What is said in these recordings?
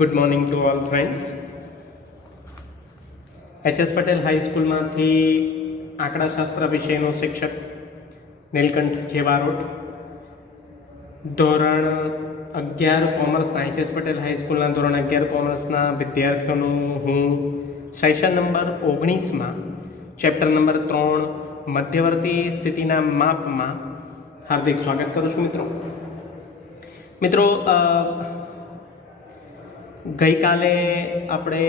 Good morning to all friends. H S. Patel હાઈસ્કૂલમાંથી આંકડાશાસ્ત્ર વિષયનો શિક્ષક નીલકંઠ જેવારોટ, ધોરણ 11 કોમર્સના એચ.એસ. પટેલ હાઈસ્કૂલના ધોરણ 11 કોમર્સના વિદ્યાર્થીઓનું હું સેશન નંબર 19માં ચેપ્ટર નંબર 3 મધ્યવર્તી સ્થિતિના માપમાં હાર્દિક સ્વાગત કરું છું. મિત્રો ગઈકાલે આપણે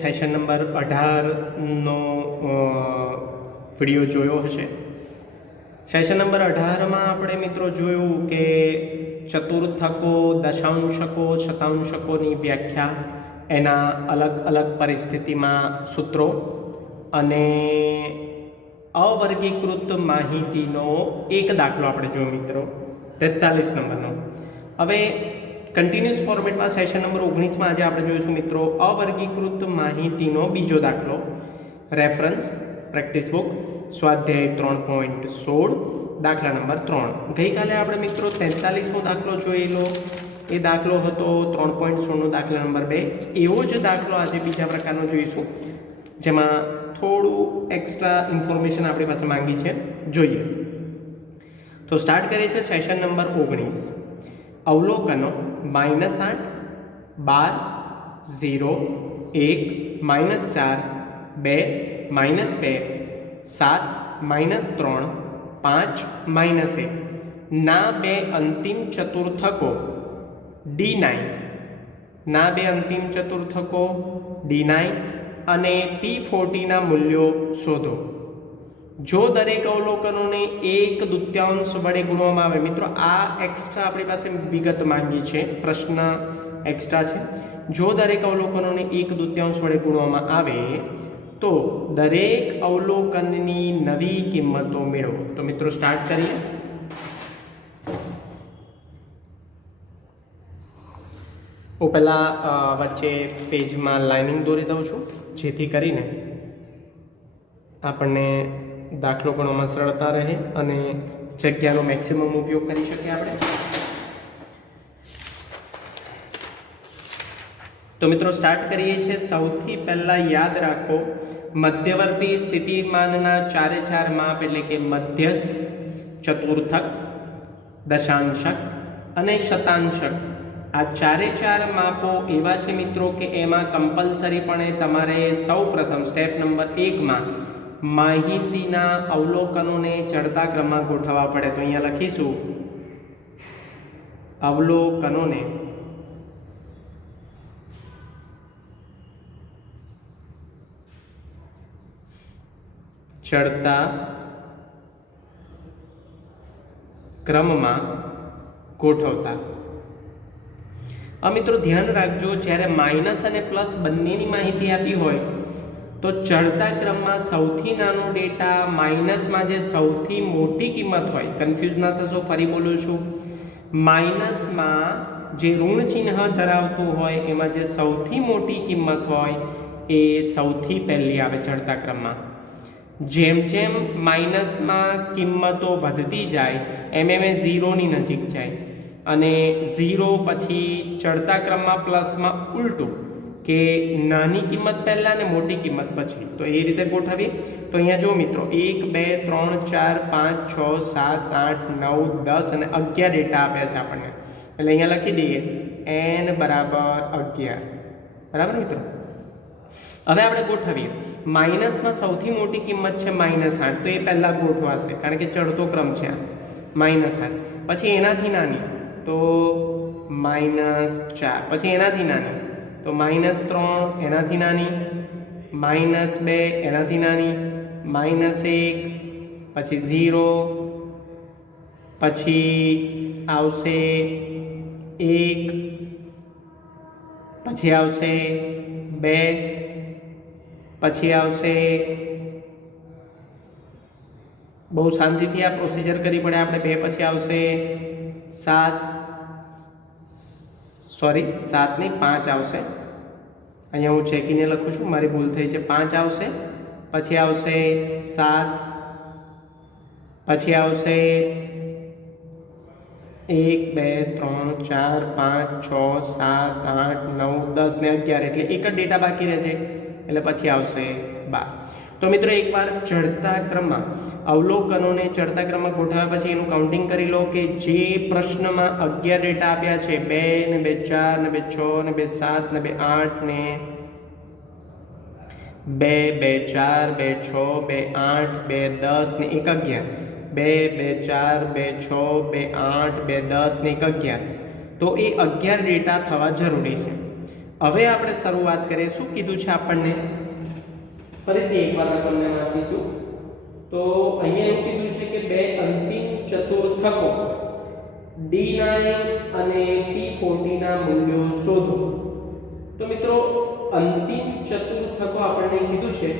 સેશન નંબર 18નો વિડીયો જોયો હશે. સેશન નંબર 18માં આપણે મિત્રો જોયું કે ચતુર્થકો, દશાંશકો, શતાંશકોની વ્યાખ્યા, એના અલગ અલગ પરિસ્થિતિમાં સૂત્રો અને અવર્ગીકૃત માહિતીનો એક દાખલો આપણે જોયો મિત્રો, 43 નંબરનો. હવે કન્ટિન્યુઅસ ફોર્મેટમાં સેશન નંબર 19માં આજે આપણે જોઈશું મિત્રો અવર્ગીકૃત માહિતીનો બીજો દાખલો. રેફરન્સ પ્રેક્ટિસ બુક સ્વાધ્યાય 3.16 દાખલા નંબર 3. ગઈકાલે આપણે મિત્રો 43મો દાખલો જોયેલો, એ દાખલો હતો 3.16નો દાખલા નંબર 2. એવો જ દાખલો આજે બીજા પ્રકારનો જોઈશું, જેમાં થોડું એક્સ્ટ્રા ઇન્ફોર્મેશન આપણી પાસે માંગી છે. જોઈએ તો સ્ટાર્ટ કરીએ છીએ સેશન નંબર 19. અવલોકનો -8, 12, 0, 1, -4, 2, -2, 7, -3, 5, -1 ના બે અંતિમ ચતુર્થકો D9 D9 અને P40 ના મૂલ્યો શોધો. જો દરેક અવલોકનોને 1/2 વડે ગુણવામાં આવે, મિત્રો આ એક્સ્ટ્રા આપણી પાસે વિગત માંગી છે, પ્રશ્ન એક્સ્ટ્રા છે. જો દરેક અવલોકનોને 1/2 વડે ગુણવામાં આવે તો દરેક અવલોકનની નવી કિંમતો મેળવો. તો મિત્રો સ્ટાર્ટ કરીએ. હું પહેલાં વચ્ચે પેજમાં લાઇનિંગ દોરી દઉં છું, જેથી કરીને આપણને દાખલો ગણવામાં સરળતા રહે અને જગ્યાનો મેક્સિમમ ઉપયોગ કરી શકીએ આપણે. તો મિત્રો સ્ટાર્ટ કરીએ છીએ. સૌથી પહેલાં યાદ રાખો, મધ્યવર્તી સ્થિતિમાનના 4 માપ એટલે કે મધ્યસ્થ, ચતુર્થક, દશાંશક અને શતાંશક, આ 4 માપો એવા છે મિત્રો કે એમાં કમ્પલસરીપણે તમારે સૌ પ્રથમ સ્ટેપ નંબર 1માં માહિતીના અવલોકનોને ચડતા ક્રમમાં ગોઠવવા પડે. તો અહીંયા લખીશું અવલોકનોને ચડતા ક્રમમાં ગોઠવતા. મિત્રો ધ્યાન રાખજો, જ્યારે માઇનસ અને પ્લસ બંનેની માહિતી આપી હોય તો ચડતા ક્રમમાં સૌથી નાનો ડેટા માઇનસમાં જે સૌથી મોટી કિંમત હોય, કન્ફ્યુઝ ના થશો, ફરી બોલું છું, માઇનસમાં જે ઋણ ચિહ્ન ધરાવતું હોય એમાં જે સૌથી મોટી કિંમત હોય એ સૌથી પહેલી આવે ચડતા ક્રમમાં. જેમ જેમ માઇનસમાં કિંમતો વધતી જાય એમ એમ 0ની નજીક જાય અને 0 પછી ચડતા ક્રમમાં પ્લસમાં ઉલટું કે નાની કિંમત પહેલાં અને મોટી કિંમત પછી. તો એ રીતે ગોઠવીએ. તો અહીંયા જો મિત્રો 1, 2, 3, 4, 5, 6, 7, 8, 9, 10 અને 11 ડેટા આપ્યા છે આપણને. એટલે અહીંયા લખી દઈએ n બરાબર 11. બરાબર મિત્રો. હવે આપણે ગોઠવીએ. માઇનસમાં સૌથી મોટી કિંમત છે -8, તો એ પહેલાં ગોઠવાશે કારણ કે ચડતો ક્રમ છે -8. પછી એનાથી નાની તો -4, પછી એનાથી નાની તો -3, એનાથી નાની -2, એનાથી નાની -1, પછી 0, પછી આવશે 1, પછી આવશે 2, પછી આવશે, બહુ શાંતિથી આ પ્રોસિજર કરવી પડે આપણે, 2 પછી આવશે 7, સોરી 7 નહીં 5 આવશે. અહીંયા હું ચેકીને લખું છું, મારી ભૂલ થઈ છે. 5 આવશે, પછી આવશે 7, પછી આવશે 1 2 3 4 5 6 7 8 9 10 ને 11 એટલે એક જ ડેટા બાકી રહેશે એટલે પછી આવશે 12. તો મિત્રો એકવાર ચડતા ક્રમમાં અવલોકનોને ચડતા ક્રમમાં ગોઠવ્યા પછી એનું કાઉન્ટિંગ કરી લો કે જે પ્રશ્નમાં 11 ડેટા આપ્યા છે 2 ને 2 4 ને 2 6 ને 2 7 ને 2 8 ને 2 2 4 2 6 2 8 2 10 ને 1 11 2 2 4 2 6 2 8 2 10 ને 1 11 તો એ 11 ડેટા થવા જરૂરી છે. હવે આપણે શરૂઆત કરીએ. શું કીધું છે આપણને? ફરીથી એકવાર તમને વાંચીશું. તો અહીંયા એવું કીધું છે કે બે અંતિમ ચતુર્થકો D9 અને P40 ના મૂલ્યો શોધો. તો મિત્રો અંતિમ ચતુર્થકો આપણને કીધું છે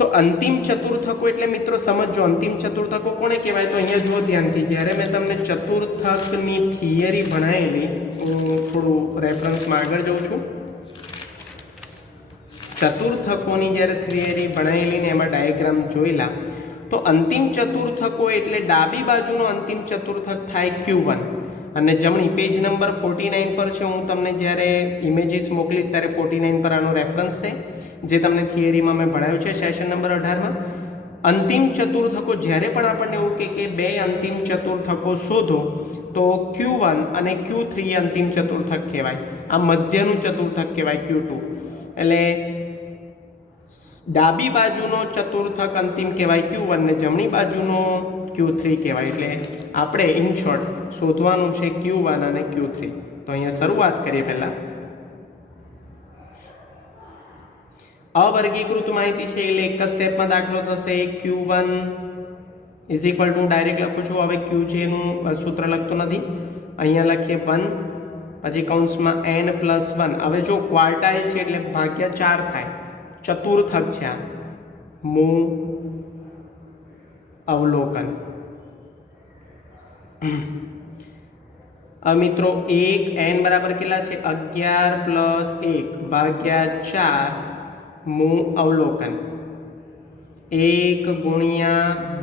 તો અંતિમ ચતુર્થકો એટલે મિત્રો સમજો અંતિમ ચતુર્થકો કોને કહેવાય? તો અહીંયા જુઓ ધ્યાનથી, જ્યારે મેં તમને ચતુર્થકની થિયરી ભણાવેલી, હું થોડું રેફરન્સમાં આગળ જઉં છું. ચતુર્થકોની જ્યારે થિયરી ભણાવેલી ને એમાં ડાયાગ્રામ જોયેલા, તો અંતિમ ચતુર્થકો એટલે ડાબી બાજુનો અંતિમ ચતુર્થક થાય Q1 અને જમણી પેજ નંબર 49 પર છે. હું તમને જ્યારે ઇમેજીસ મોકલીશ ત્યારે 49 પર આનો રેફરન્સ છે જે તમને થિયરીમાં મેં ભણાવ્યું છે સેશન નંબર 18માં. અંતિમ ચતુર્થકો જ્યારે પણ આપણને એવું કે બે અંતિમ ચતુર્થકો શોધો તો Q1 અને Q3 અંતિમ ચતુર્થક કહેવાય. આ મધ્યનું ચતુર્થક કહેવાય Q2. એટલે ડાબી બાજુનો ચતુર્થક અંતિમ કહેવાય Q1 ને જમણી બાજુનો Q3 કહેવાય. એટલે આપણે ઇન શોર્ટ શોધવાનું છે Q1 અને Q3. તો અહીંયા શરૂઆત કરીએ. પહેલા અવર્ગીકૃત માહિતી છે એટલે એક જ સ્ટેપમાં દાખલો થશે. Q1 is equal to, direct લખું છું. હવે Qj નું સૂત્ર લખતો નથી, અહીંયા લખીએ 1 પછી કૌંસમાં n+1. હવે જો ક્વાર્ટાઇલ છે એટલે ભાગ્યા 4 થાય, ચતુર્થક છે આ. મૂ અવલોકન. મિત્રો 1 n બરાબર કેટલા છે? 11 + 1 ભાગ્યા 4 મૂ અવલોકન. 1 ×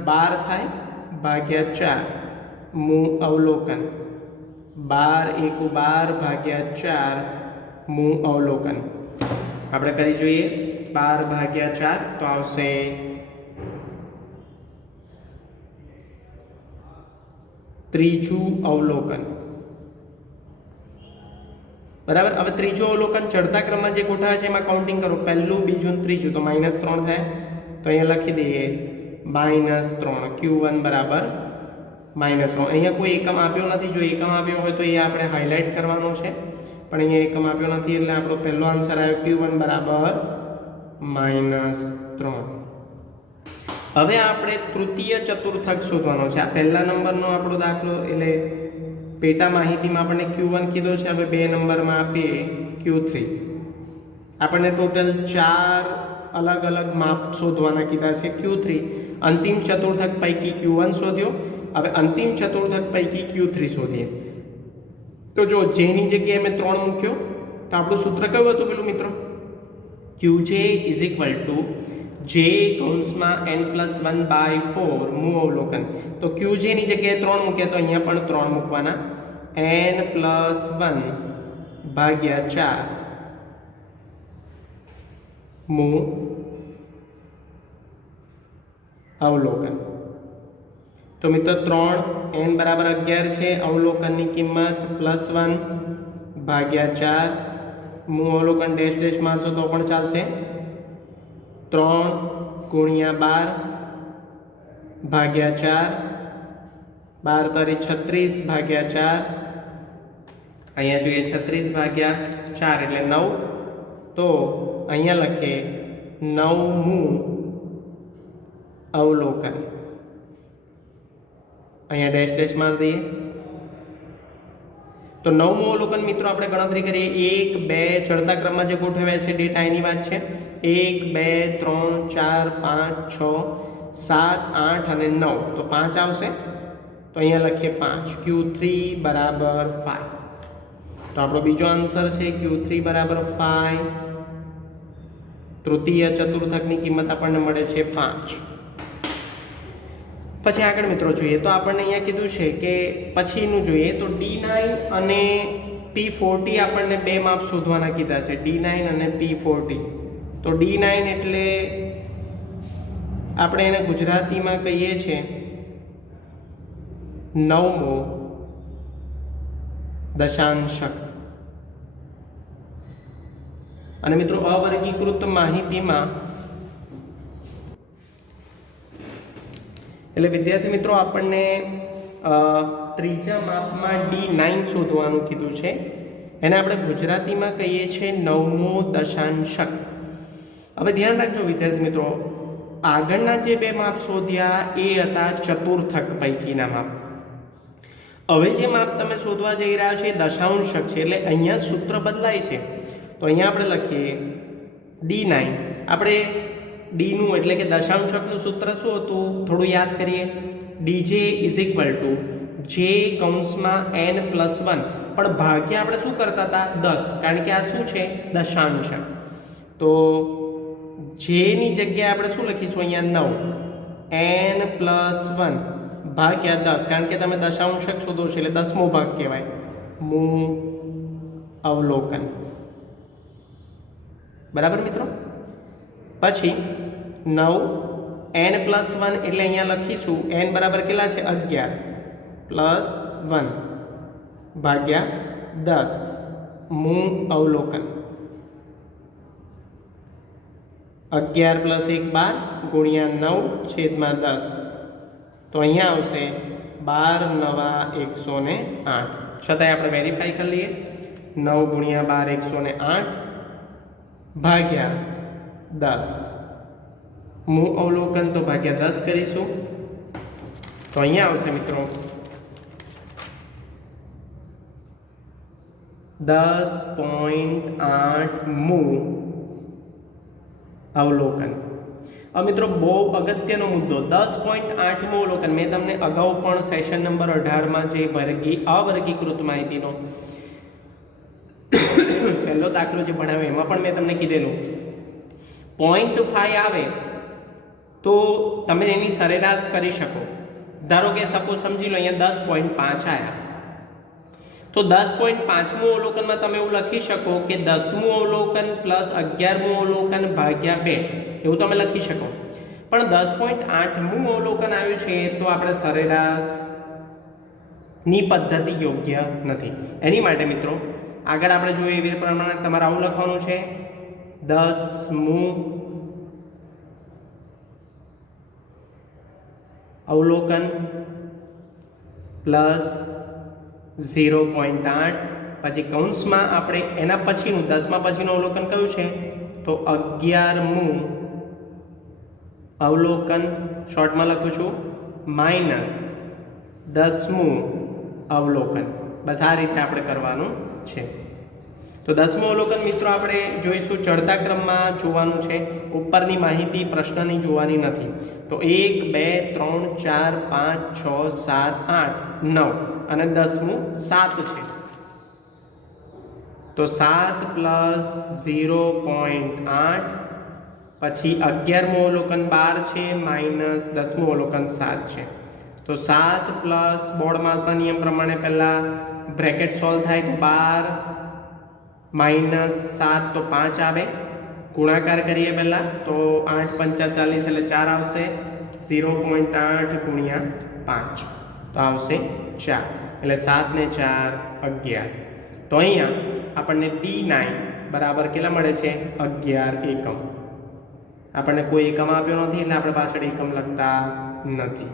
12 થાય ભાગ્યા 4 મૂ અવલોકન. 12 × 12 ભાગ્યા 4 મૂ અવલોકન. આપણે કરી જોઈએ 12 ભાગ્યા 4 તો આવશે ત્રીજું અવલોકન. બરાબર. હવે ત્રીજું અવલોકન ચડતા ક્રમમાં જે ગોઠવ્યા છે એમાં કાઉન્ટિંગ કરો. પહેલું, બીજું, ત્રીજું, તો -3 થાય. તો અહીંયા લખી દઈએ -3. Q1 બરાબર -3. અહીંયા કોઈ એકમ આપ્યો નથી. જો એકમ આપ્યો હોય તો એ આપણે હાઇલાઇટ કરવાનો છે, પણ અહીંયા એકમ આપ્યો નથી એટલે આપણો પહેલો આન્સર આવ્યો Q1 બરાબર -3. હવે આપણે તૃતીય ચતુર્થક શોધવાનો છે. આ પહેલા નંબરનો આપણો દાખલો એટલે પેટા માહિતીમાં આપણને Q1 કીધો છે. હવે 2 નંબરમાં આપીએ Q3. આપણને ટોટલ 4 અલગ અલગ માપ શોધવાના કીધા છે. Q3 અંતિમ ચતુર્થક પૈકી Q1 શોધ્યો. હવે અંતિમ ચતુર્થક પૈકી Q3 શોધીએ. તો જો જેની જગ્યાએ મેં 3 મૂક્યો તો આપણું સૂત્ર કયું હતું પેલું મિત્રો? Qj is equal to j કૌંસમાં n+1/4 મૂ અવલોકન. તો Qj ની જગ્યાએ 3 મૂક્યા તો અહીંયા પણ 3 મૂકવાના. n+1/4 મૂ અવલોકન. તો મિત્રો 3 n બરાબર 11 છે. અવલોકનની કિંમત +1/4 મૂ અવલોકન ડેશ ડેશ મારશો તો પણ ચાલશે. 3 × 12 ભાગ્યા 4, 12 તરી 36/4. અહીંયા જોઈએ 36/4 એટલે 9. તો અહીંયા લખીએ 9મું અવલોકન. અહીંયા ડેશ ડેશ મારી દઈએ. તો 9મું અવલોકન મિત્રો આપણે ગણતરી કરીએ. 1 2 ચડતા ક્રમમાં જે ગોઠવ્યા છે ડેટા એની વાત છે. 1 2 3 4 5 6 7 8 અને 9. તો 5 આવશે. તો અહીંયા લખીએ 5. Q3 બરાબર 5. તો આપણો બીજો આન્સર છે Q3 બરાબર 5. તૃતીય ચતુર્થકની કિંમત આપણને મળે છે 5. પછી આગળ મિત્રો જોઈએ તો આપણને અહીંયા કીધું છે કે પછીનું જોઈએ તો D9 અને P40 આપણને બે માપ શોધવાના કીધા છે, D9 અને P40. તો D9 એટલે આપણે એને ગુજરાતીમાં કહીએ છીએ 9મો દશાંશક. અને મિત્રો અવર્ગીકૃત માહિતીમાં એટલે વિદ્યાર્થી મિત્રો આપણને ત્રીજા માપમાં D9 શોધવાનું કીધું છે, એને આપણે ગુજરાતીમાં કહીએ છીએ 9મો દશાંશક. હવે ધ્યાન રાખજો વિદ્યાર્થી મિત્રો, આગળના જે બે માપ શોધ્યા એ હતા ચતુર્થક પૈકીના માપ. હવે જે માપ તમે શોધવા જઈ રહ્યા છો એ દશાંશક છે, એટલે અહીંયા સૂત્ર બદલાય છે. તો અહીંયા આપણે લખીએ D9. આપણે ડીનું એટલે કે દશાંશકનું સૂત્ર શું હતું થોડું યાદ કરીએ. DJ ઇઝ ઇક્વલ ટુ જે કૌંસમાં n+1, પણ ભાગ્યા આપણે શું કરતા હતા 10, કારણ કે આ શું છે દશાંશક. તો જેની જગ્યાએ આપણે શું લખીશું અહીંયા 9 n+1 ભાગ્યા 10, કારણ કે તમે દશાંશક શોધો છો એટલે 10મો ભાગ કહેવાય. મૂ અવલોકન. બરાબર મિત્રો. પછી 9 n+1 એટલે અહીંયા લખીશું n બરાબર કેટલા છે 11 + 1 ભાગ્યા 10 મૂ અવલોકન. 11 + 1 12 ગુણ્યા 9 છેદમાં 10. તો અહીંયા આવશે 12 9 108. છતાંય આપણે વેરીફાઈ કરી લઈએ. 9 ગુણ્યા 12 108 ભાગ્યા 10 મૂ અવલોકન, તો ભાગ્યા 10 કરીશું. તો અહીંયા આવશે મિત્રો 10.8 મૂ અવલોકન. હવે મિત્રો બહુ અગત્યનો મુદ્દો 10.8મું અવલોકન. મેં તમને અગાઉ પણ સેશન નંબર 18માં જે અવર્ગીકૃત માહિતીનો પહેલો દાખલો જે ભણાવ્યો એમાં પણ મેં તમને કીધેલું 0.5 આવે તો તમે એની સરેરાશ કરી શકો. ધારો કે સપોઝ સમજી લો અહીંયા 10.5 આવ્યા, તો 10.5મું અવલોકનમાં તમે એવું લખી શકો કે 10મું અવલોકન પ્લસ 11મું અવલોકન ભાગ્યા 2, એવું તમે લખી શકો. પણ 10.8મું અવલોકન આવ્યું છે તો આપણે સરેરાશની પદ્ધતિ યોગ્ય નથી. એની માટે મિત્રો આગળ આપણે જોઈએ એવી પ્રમાણે તમારે આવું લખવાનું છે 10મું અવલોકન પ્લસ 0.8, પછી કૌંસમાં આપણે એના પછીનું 10મા પછીનું અવલોકન કયું છે તો 11મું અવલોકન શોર્ટમાં લખું છું માઇનસ 10મું અવલોકન. બસ આ રીતે આપણે કરવાનું છે. તો 10મું અવલોકન મિત્રો આપણે જોઈશું ચડતા ક્રમમાં જોવાનું છે, ઉપરની માહિતી પ્રશ્નની જોવાની નથી. તો 1 2 3 4 5 6 7 8 9 અને 10મું 7 છે. તો 7 પ્લસ 0.8 પછી 11મું અવલોકન 12 છે માઇનસ 10મું અવલોકન 7 છે. તો 7 પ્લસ બોર્ડ માસના નિયમ પ્રમાણે પહેલાં બ્રેકેટ સોલ્વ થાય તો 12 માઇનસ 7 તો 5 આવે. ગુણાકાર કરીએ પહેલાં તો 8 પંચા 40 એટલે 4 આવશે. 0.8 ગુણ્યા 5 તો આવશે 4, એટલે 7 ને 4 11. તો અહીંયા આપણને D9 બરાબર કેટલા મળે છે 11 એકમ. આપણને કોઈ એકમ આપ્યો નથી એટલે આપણે પાછળ એકમ લખતા નથી.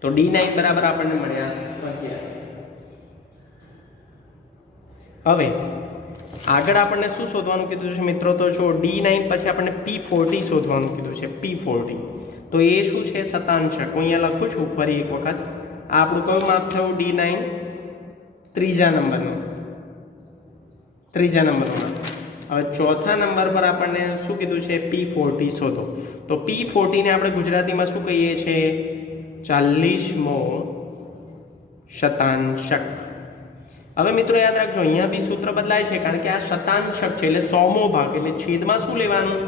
તો D9 બરાબર આપણને મળ્યા 11. હવે આગળ આપણને શું શોધવાનું કીધું છે મિત્રો? તો જો D9 પછી આપણને P40 શોધવાનું કીધું છે. P40 તો એ શું છે શતાંશક. હું અહીંયા લખું છું ફરી એક વખત. આ આપણું કયું માપ થયું D9? ત્રીજા નંબરનું. હવે ચોથા નંબર પર આપણને શું કીધું છે P40 શોધો. તો P40 ને આપણે ગુજરાતીમાં શું કહીએ છીએ 40મો શતાંશક. હવે મિત્રો યાદ રાખજો અહીંયા બી સૂત્ર બદલાય છે કારણ કે આ શતાંશક છે એટલે 100મો ભાગ, એટલે છેદમાં શું લેવાનું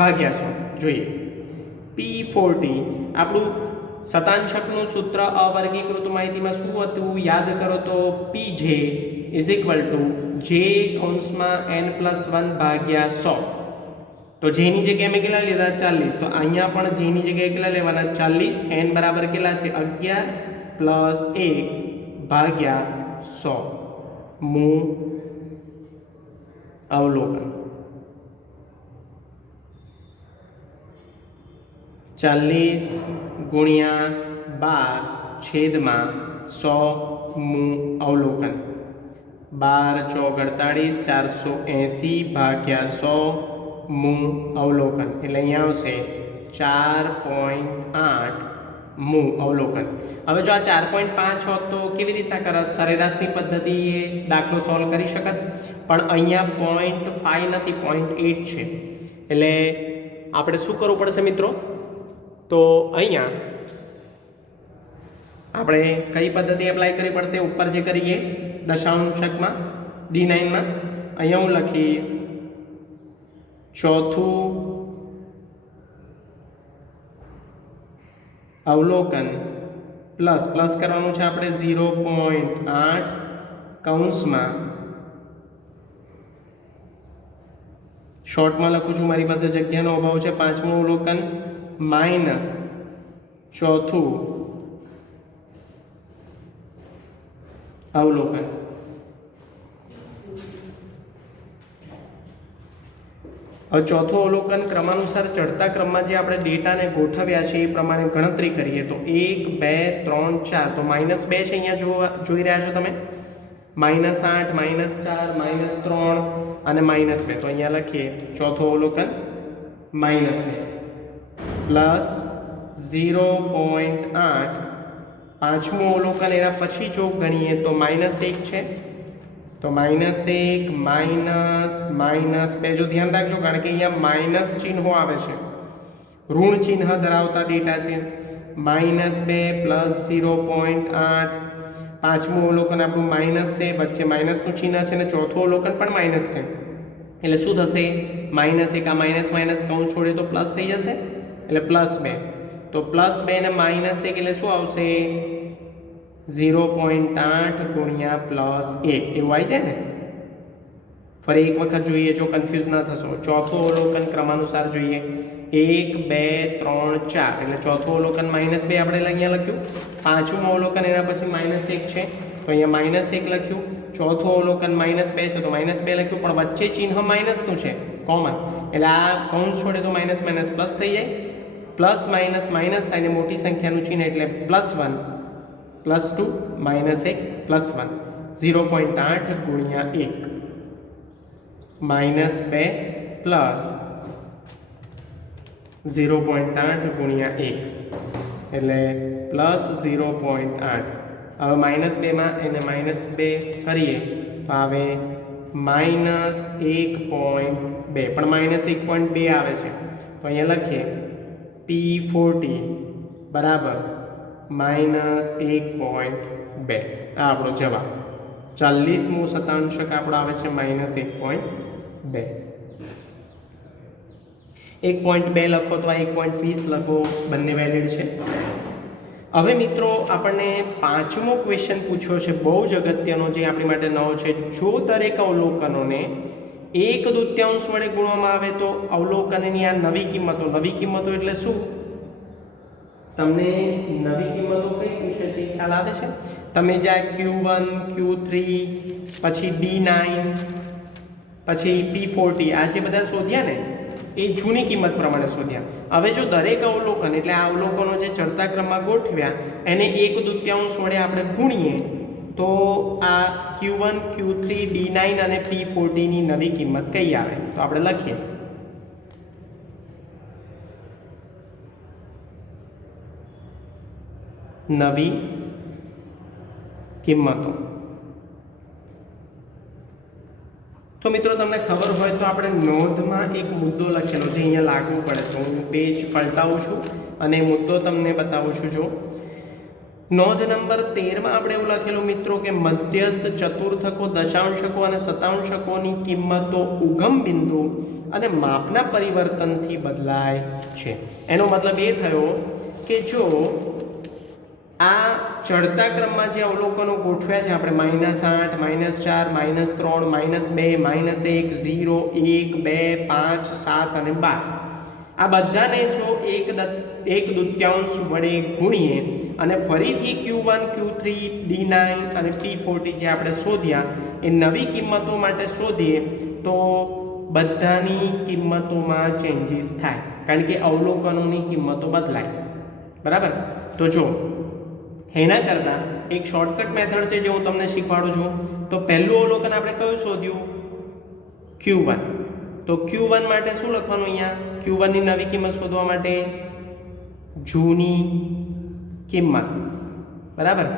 ભાગ્યા 100. જોઈએ P40 આપણું શતાંશકનું સૂત્ર અવર્ગીકૃત માહિતીમાં શું હતું? યાદ કરો તો PJ is equal to J કૌંસમાં n+1 ભાગ્યા 100. તો J ની જગ્યાએ મેં કેટલા લીધા? 40. તો અહીંયા પણ J ની જગ્યાએ કેટલા લેવાના? 40. n બરાબર કેટલા છે? 11 + 1 ભાગ્યા 100 મુ અવલોકન. 40 ગુણ્યા 12 છેદમાં 100 મુ અવલોકન. 12 ચોક 48, 480 ભાગ્યા 100 મુ અવલોકન. એટલે અહીંયા આવશે 4.8 મુ અવલોકન. હવે જો આ 4.5 હોત તો કેવી રીતના કરત? સરેરાશની પદ્ધતિએ દાખલો સોલ્વ કરી શકત, પણ અહીંયા 0.5 નથી, 0.8 છે. એટલે આપણે શું કરવું પડશે મિત્રો? તો અહીંયા આપણે કઈ પદ્ધતિ એપ્લાય કરવી પડશે? ઉપર જે કરીએ દશાંશકમાં D9માં, અહીંયા હું લખીશ ચોથું અવલોકન પ્લસ કરવાનું છે આપણે 0.8 કૌંસમાં, શોર્ટમાં લખું છું, મારી પાસે જગ્યાનો અભાવ છે, પાંચમું અવલોકન માઇનસ ચોથું અવલોકન. હવે ચોથું અવલોકન ક્રમાનુસાર ચડતા ક્રમમાં જે આપણે ડેટાને ગોઠવ્યા છે એ પ્રમાણે ગણતરી કરીએ તો 1, 2, 3, 4, તો -2 છે અહીંયા જોઈ રહ્યા છો તમે, -8, -4, -3 અને -2. તો અહીંયા લખીએ ચોથું અવલોકન -2 પ્લસ 0.8. પાંચમું અવલોકન એના પછી જો ગણીએ તો -1 છે, તો -1 -2. જો ધ્યાન રાખજો, કારણ કે અહીંયા માઇનસ ચિહ્નો આવે છે, ઋણ ચિહ્ન ધરાવતા ડેટા છે. -2 પ્લસ 0.8. પાંચમું અવલોકન આપણું માઇનસ છે, વચ્ચે માઇનસનું ચિહ્ન છે, અને ચોથું અવલોકન પણ માઇનસ છે. એટલે શું થશે? -1 આ માઇનસ કૌંસ છોડે તો પ્લસ થઈ જશે, એટલે +2. તો +2 ને -1 એટલે શું આવશે? 0.8 ગુણ્યા +1 એવું આવી જાય ને. ફરી એક વખત જોઈએ જો કન્ફ્યુઝ ના થશો. ચોથું અવલોકન ક્રમાનુસાર જોઈએ 1, 2, 3, 4. એટલે ચોથું અવલોકન -2 આપણે અહીંયા લખ્યું. પાંચમું અવલોકન એના પછી -1 છે, તો અહીંયા -1 લખ્યું. ચોથું અવલોકન -2 છે, તો -2 લખ્યું, પણ વચ્ચે ચિહ્ન માઇનસનું છે કોમન, એટલે આ કૌંસ છોડે તો માઇનસ પ્લસ થઈ જાય. પ્લસ માઇનસ માઇનસ થાય ને મોટી સંખ્યાનું ચિહ્ન એટલે +1 +2 -1 +1. 0.8 ગુણ્યા 1 -2 પ્લસ 0.8 ગુણ્યા 1 એટલે +0.8. હવે -2માં એને -2 કરીએ તો આવે -1.2, પણ -1.2 આવે છે, તો અહીંયા લખીએ P40 બરાબર -1.2. આ આપણો જવાબ. 40મું શતાંશક આપણો આવે છે -1.2. 1.2 લખો તો આ 1.20 લખો, બંને વેલિડ છે. હવે મિત્રો આપણને પાંચમો ક્વેશ્ચન પૂછ્યો છે, બહુ જ અગત્યનો, જે આપણી માટે નવો છે. જો દરેક અવલોકનોને 1/2 વડે ગુણવામાં આવે તો અવલોકનની આ નવી કિંમતો એટલે શું? તમને નવી કિંમતો કઈ પૂછે છે ખ્યાલ આવે છે? તમે જ્યાં Q1, Q3, પછી D9, પછી P40 આ જે બધા શોધ્યા ને એ જૂની કિંમત પ્રમાણે શોધ્યા. હવે જો દરેક અવલોકન એટલે આ અવલોકનો જે ચડતા ક્રમમાં ગોઠવ્યા એને 1/2 વડે આપણે ગુણીએ તો આ Q1, Q3, D9 અને P40 ની નવી કિંમત કઈ આવે? તો આપણે લખીએ નવી કિંમતો. તો મિત્રો તમને ખબર હોય તો આપણે નોંધમાં એક મુદ્દો લખેલો છે, અહીંયા લાગવું પડે તો હું પેજ પલટાવું છું અને મુદ્દો તમને બતાવું છું. જો નોંધ નંબર 13માં આપણે એવું લખેલું મિત્રો કે મધ્યસ્થ ચતુર્થકો, દશાંશકો અને શતાંશકોની કિંમતો ઉગમ બિંદુ અને માપના પરિવર્તનથી બદલાય છે. એનો મતલબ એ થયો કે જો ચડતા ક્રમમાં જે અવલોકનો ગોઠવ્યા છે આપણે -8, -4, -3, -2, -1, 0, 1, 2, 5, 7 અને 12 આ બધાને જો એક દૂત્યાંશ વડે ગુણીએ અને ફરીથી Q1, Q3, D9 અને P40 જે આપણે શોધ્યા એ નવી કિંમતો માટે શોધીએ તો બધાની કિંમતોમાં ચેન્જીસ થાય, કારણ કે અવલોકનોની કિંમતો બદલાય. બરાબર? તો જો એના કરતાં એક શોર્ટકટ મેથડ છે જે હું તમને શીખવાડું છું. તો પહેલું અવલોકન આપણે કયું શોધ્યું? Q1. તો Q1 માટે શું લખવાનું? અહીંયા Q1 ની નવી કિંમત શોધવા માટે જૂની કિંમત. બરાબર?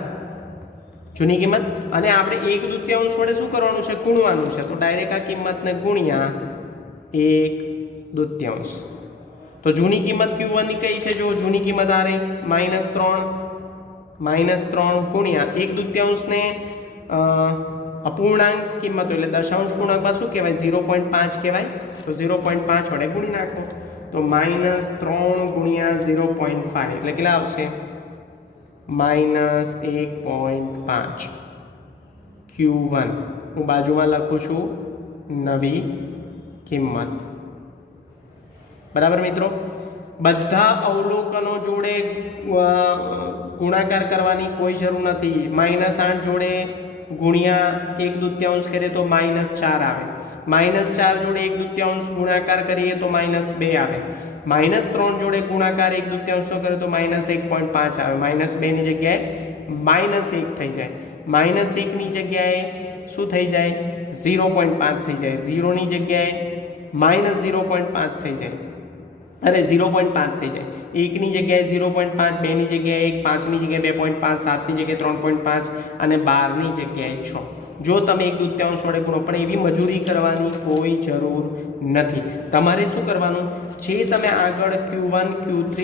જૂની કિંમત. અને આપણે 1/2 વડે શું કરવાનું છે? ગુણવાનું છે. તો ડાયરેક્ટ આ કિંમતને ગુણ્યા 1/2. તો જૂની કિંમત Q1 ની કઈ છે? જો જૂની કિંમત આ રહી -3 ગુણ્યા 1/2 ને અપૂર્ણાંક કિંમતો એટલે દશાંશ પૂર્ણાંકમાં શું કહેવાય? 0.5 કહેવાય. તો 0.5 વડે ગુણી નાખો તો -3 ગુણ્યા 0.5 એટલે કેટલા આવશે? -1.5 Q1. હું બાજુમાં લખું છું નવી કિંમત. બરાબર મિત્રો? બધા અવલોકનો જોડે ગુણાકાર કરવાની કોઈ જરૂર નથી. -8 જોડે ગુણ્યા 1/2 કરીએ તો -4 આવે. -4 જોડે 1/2 ગુણાકાર કરીએ તો -2 આવે. -3 જોડે ગુણાકાર 1/2 કરીએ તો -1.5 આવે. -2 ની જગ્યાએ -1 થઈ જાય. -1 ની જગ્યાએ શું થઈ જાય? 0.5 થઈ જાય. 0 ની જગ્યાએ -0.5 થઈ જાય. અરે 0.5 થઈ જાય. 1 ની જગ્યાએ 0.5, 2 ની જગ્યાએ 1, 5 ની જગ્યાએ 2.5, 7 ની જગ્યાએ 3.5 અને 12 ની જગ્યાએ 6. જો તમે 1/2 વડે ગુણો, પણ એવી મજૂરી કરવાની કોઈ જરૂર નથી. તમારે શું કરવાનું? જે તમે આગળ Q1, Q3,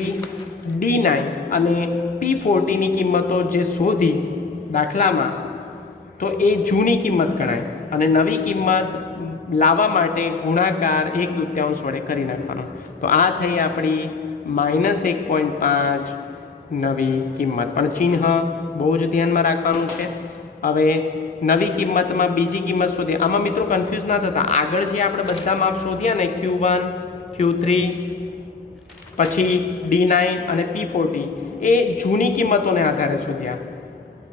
D9 અને P40 ની કિંમતો જે શોધી દાખલામાં, તો એ જૂની કિંમત ગણાય અને નવી કિંમત લાવવા માટે ગુણાકાર 1/2 વડે કરી નાખવાનો. તો આ થઈ આપણી -1.5 નવી કિંમત. પણ ચિહ્ન બહુ જ ધ્યાનમાં રાખવાનું છે. હવે નવી કિંમતમાં બીજી કિંમત શોધીએ. આમાં મિત્રો કન્ફ્યુઝ ના થતા, આગળ જે આપણે બધા માપ શોધ્યા ને Q1, Q3 પછી D9 અને P40 એ જૂની કિંમતોને આધારે શોધ્યા.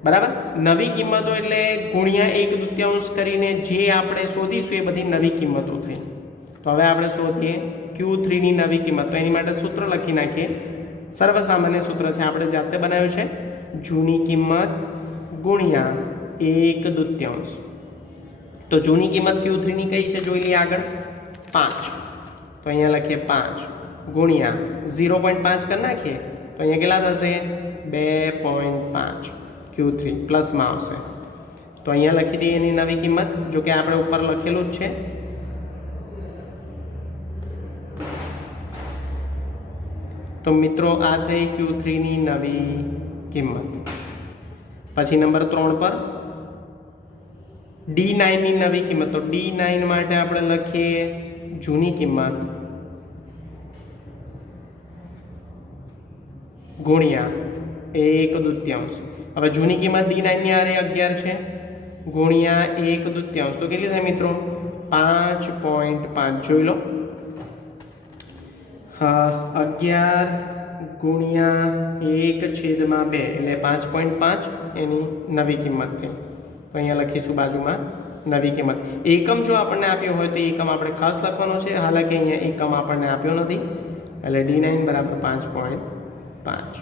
બરાબર? નવી કિંમતો એટલે ગુણ્યા 1/2 કરીને જે આપણે શોધીશું એ બધી નવી કિંમતો થઈ. તો હવે આપણે શોધીએ Q3 ની નવી કિંમત. તો એની માટે સૂત્ર લખી નાખીએ. સર્વસામાન્ય સૂત્ર છે, આપણે જાતે બનાવ્યું છે. જૂની કિંમત ગુણ્યા 1/2. તો જૂની કિંમત Q3 ની કઈ છે જોઈ લઈએ આગળ. 5. તો અહીંયા લખીએ 5 ગુણ્યા 0.5 કરી નાખીએ તો અહીંયા કેટલા થશે? 2.5 Q3 પ્લસમાં આવશે. તો અહીંયા લખી દઈએ એની નવી કિંમત. જો કે આપણે ઉપર લખેલું જ છે. તો મિત્રો આ થઈ Q3 ની નવી કિંમત. પછી નંબર 3 પર D9 ની નવી કિંમત. તો D9 માટે આપણે લખીએ જૂની કિંમત ગુણ્યા 1/2. હવે જૂની કિંમત D9 ની આરે 11 છે ગુણ્યા 1/2. તો કેટલી થાય મિત્રો? 5.5. જોઈ લો. 11 ગુણ્યા 1/2 એટલે 5.5 એની નવી કિંમત થઈ. તો અહીંયા લખીશું બાજુમાં નવી કિંમત. એકમ જો આપણને આપ્યો હોય તો એકમ આપણે ખાસ લખવાનો છે. હાલાકી અહીંયા એકમ આપણને આપ્યો નથી એટલે D9 બરાબર 5.5.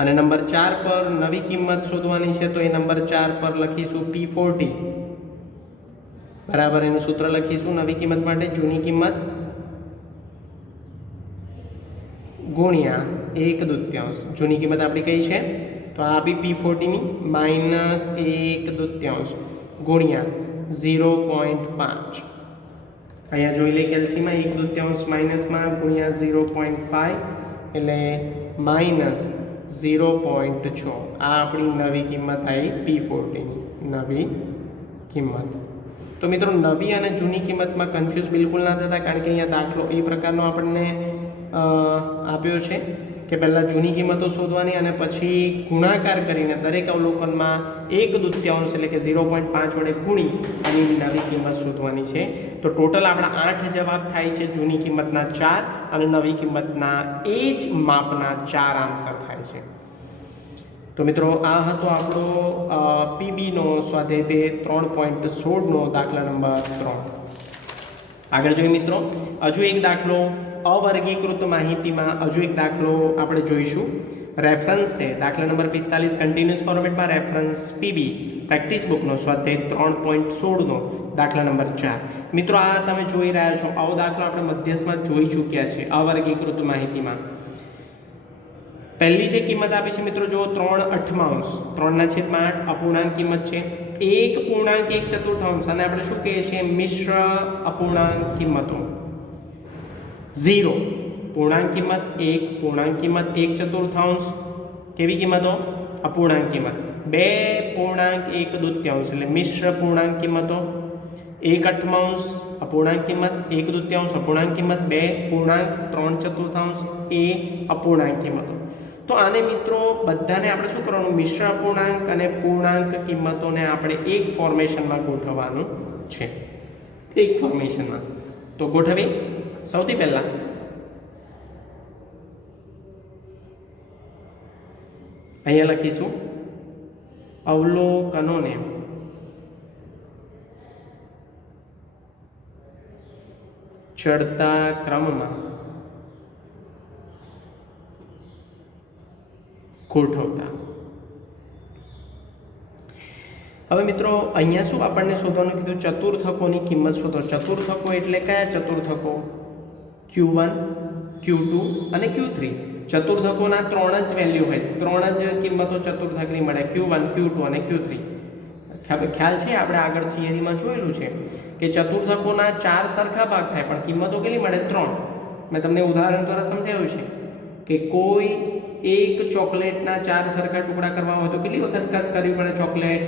અને નંબર 4 પર નવી કિંમત શોધવાની છે. તો એ નંબર 4 પર લખીશું P40 બરાબર એનું સૂત્ર લખીશું નવી કિંમત માટે. જૂની કિંમત ગુણ્યા 1/2. જૂની કિંમત આપણી કઈ છે? તો આ આપી P40 ની -1/2 ગુણ્યા 0.5. અહીંયા જોઈ લઈએ કેલ્સીમાં 1/2 માઇનસમાં ગુણ્યા 0.5 એટલે -0.6. આ આપણી નવી કિંમત આવી P40 ની નવી કિંમત. તો મિત્રો નવી અને જૂની કિંમતમાં કન્ફ્યુઝ બિલકુલ ના થતા, કારણ કે અહીંયા દાખલો એ પ્રકારનો આપણને આપ્યો છે કે પહેલાં જૂની કિંમતો શોધવાની અને પછી ગુણાકાર કરીને દરેક અવલોકનમાં 1/2 એટલે કે 0.5 વડે ગુણી અને નવી કિંમત શોધવાની છે. તો ટોટલ આપણા 8 જવાબ થાય છે. જૂની કિંમતના 4 અને નવી કિંમતના એ જ માપના 4 આન્સર થાય છે. તો મિત્રો આ હતો આપણો પીબીનો સ્વાધ્યાય 3.16નો દાખલા નંબર 3. આગળ જોઈએ મિત્રો, હજુ એક દાખલો અવર્ગીકૃત માહિતીમાં હજુ એક દાખલો આપણે જોઈશું. રેફરન્સ છે દાખલા નંબર 45 કન્ટિન્યુઅસ ફોર્મેટમાં રેફરન્સ પીબી પ્રેક્ટિસ બુકનો સ્વાધ્યાય 3.16નો દાખલા નંબર 4. મિત્રો આ તમે જોઈ રહ્યા છો, આવો દાખલો આપણે મધ્યસ્થમાં જોઈ ચૂક્યા છે અવર્ગીકૃત માહિતીમાં. પહેલી જે કિંમત આપી છે મિત્રો જુઓ 3/8 3/8 અપૂર્ણાંક કિંમત છે. 1.1/4 અને આપણે શું કહીએ છીએ મિશ્ર અપૂર્ણાંક કિંમતો. 0 પૂર્ણાંક કિંમત, 1 પૂર્ણાંક કિંમત 1/4 કેવી કિંમતો અપૂર્ણાંક કિંમત. 2.1/2 એટલે મિશ્ર પૂર્ણાંક કિંમતો. 1/8 અપૂર્ણાંક કિંમત, 1/2 અપૂર્ણાંક કિંમત, 2.3/4 એ અપૂર્ણાંક કિંમતો. તો આને મિત્રો બધાને આપણે શું કરવાનું, મિશ્ર અપૂર્ણાંક અને પૂર્ણાંક કિંમતોને આપણે એક ફોર્મેશનમાં ગોઠવવાનું છે. એક ફોર્મેશનમાં તો ગોઠવી. સૌથી પહેલા અહીંયા લખીશું અવલોકનોને ચડતા ક્રમમાં ગોઠવતા. હવે મિત્રો અહીંયા શું આપણને શોધવાનું કીધું, ચતુર્થકોની કિંમત શોધો. ચતુર્થકો એટલે કયા ચતુર્થકો? Q1, Q2 અને Q3. ચતુર્થકોના 3 જ વેલ્યુ હોય, 3 જ કિંમતો ચતુર્થકની મળે, Q1, Q2 અને Q3. ખ્યાલ છે, આપણે આગળ થિયરીમાં જોયેલું છે કે ચતુર્થકોના 4 સરખા ભાગ થાય પણ કિંમતો કેટલી મળે? 3. મેં તમને ઉદાહરણ દ્વારા સમજાવ્યું છે કે કોઈ એક ચોકલેટના 4 સરખા ટુકડા કરવા હોય તો કેટલી વખત કટ કરવી પડે? ચોકલેટ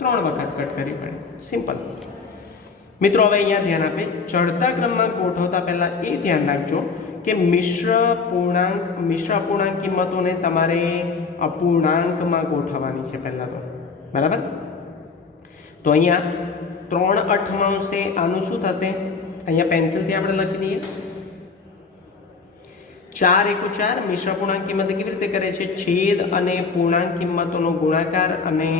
3 વખત કટ કરવી પડે. સિમ્પલ. મિત્રો હવે અહીંયા ધ્યાન આપે, ચડતા ક્રમમાં ગોઠવતા પહેલા એ ધ્યાન રાખજો કે મિશ્ર અપૂર્ણાંક કિંમતોને તમારે અપૂર્ણાંકમાં ગોઠવવાની છે પહેલા તો. બરાબર? તો અહીંયા 3/8 આનું શું થશે? અહીંયા પેન્સિલથી આપણે લખી દઈએ. 4 × 4 મિશ્ર અપૂર્ણાંક કિંમત કેવી રીતે કરે છે? છેદ અને પૂર્ણાંક કિંમતોનો ગુણાકાર અને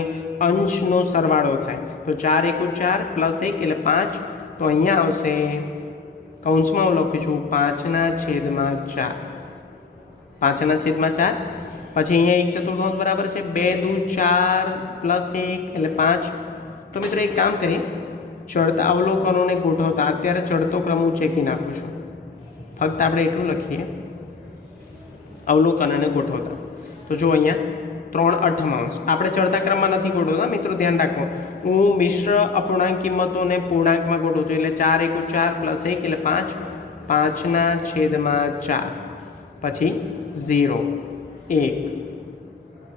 અંશનો સરવાળો થાય. તો 4 × 4 + 1 એટલે 5. તો અહીંયા આવશે કૌંસમાં હું લખું છું 5/4. 5/4. પછી અહીંયા 1/4 બરાબર છે 2 × 4 + 1 એટલે 5. તો મિત્રો એક કામ કરીએ, ચડતા અવલોકનોને ગોઠવતા અત્યારે ચડતો ક્રમ હું ચેકી નાખું છું. ફક્ત આપણે એટલું લખીએ અવલોકનોને ગોઠવતા. તો જો અહીંયા 3/8 આપણે ચડતા ક્રમમાં નથી ગોઠવતા મિત્રો, ધ્યાન રાખો. હું મિશ્ર અપૂર્ણાંક કિંમતોને પૂર્ણાંકમાં ગોઠવું છું એટલે 4 × 4 + 1 એટલે 5. 5/4 પછી 0 1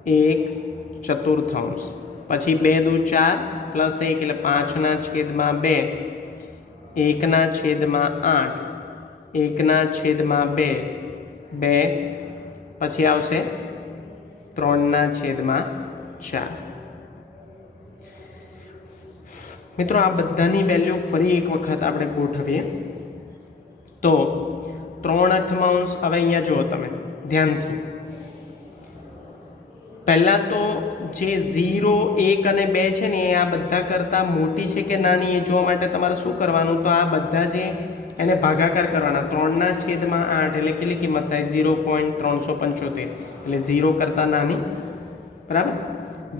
1/4 પછી 2 × 4 + 1 એટલે 5/2 1/8 1/2 2 પછી આવશે 3/4. મિત્રો આ બધાની વેલ્યુ ફરી એક વખત આપણે ગોઠવીએ તો 3/8 હવે અહીંયા જુઓ તમે ધ્યાનથી. પહેલાં તો જે 0 1 અને 2 છે ને એ આ બધા કરતાં મોટી છે કે નાની એ જોવા માટે તમારે શું કરવાનું, તો આ બધા જે એને ભાગાકાર કરવાના. 3/8 એટલે કેટલી કિંમત થાય? 0.375 એટલે 0 કરતાં નાની. બરાબર?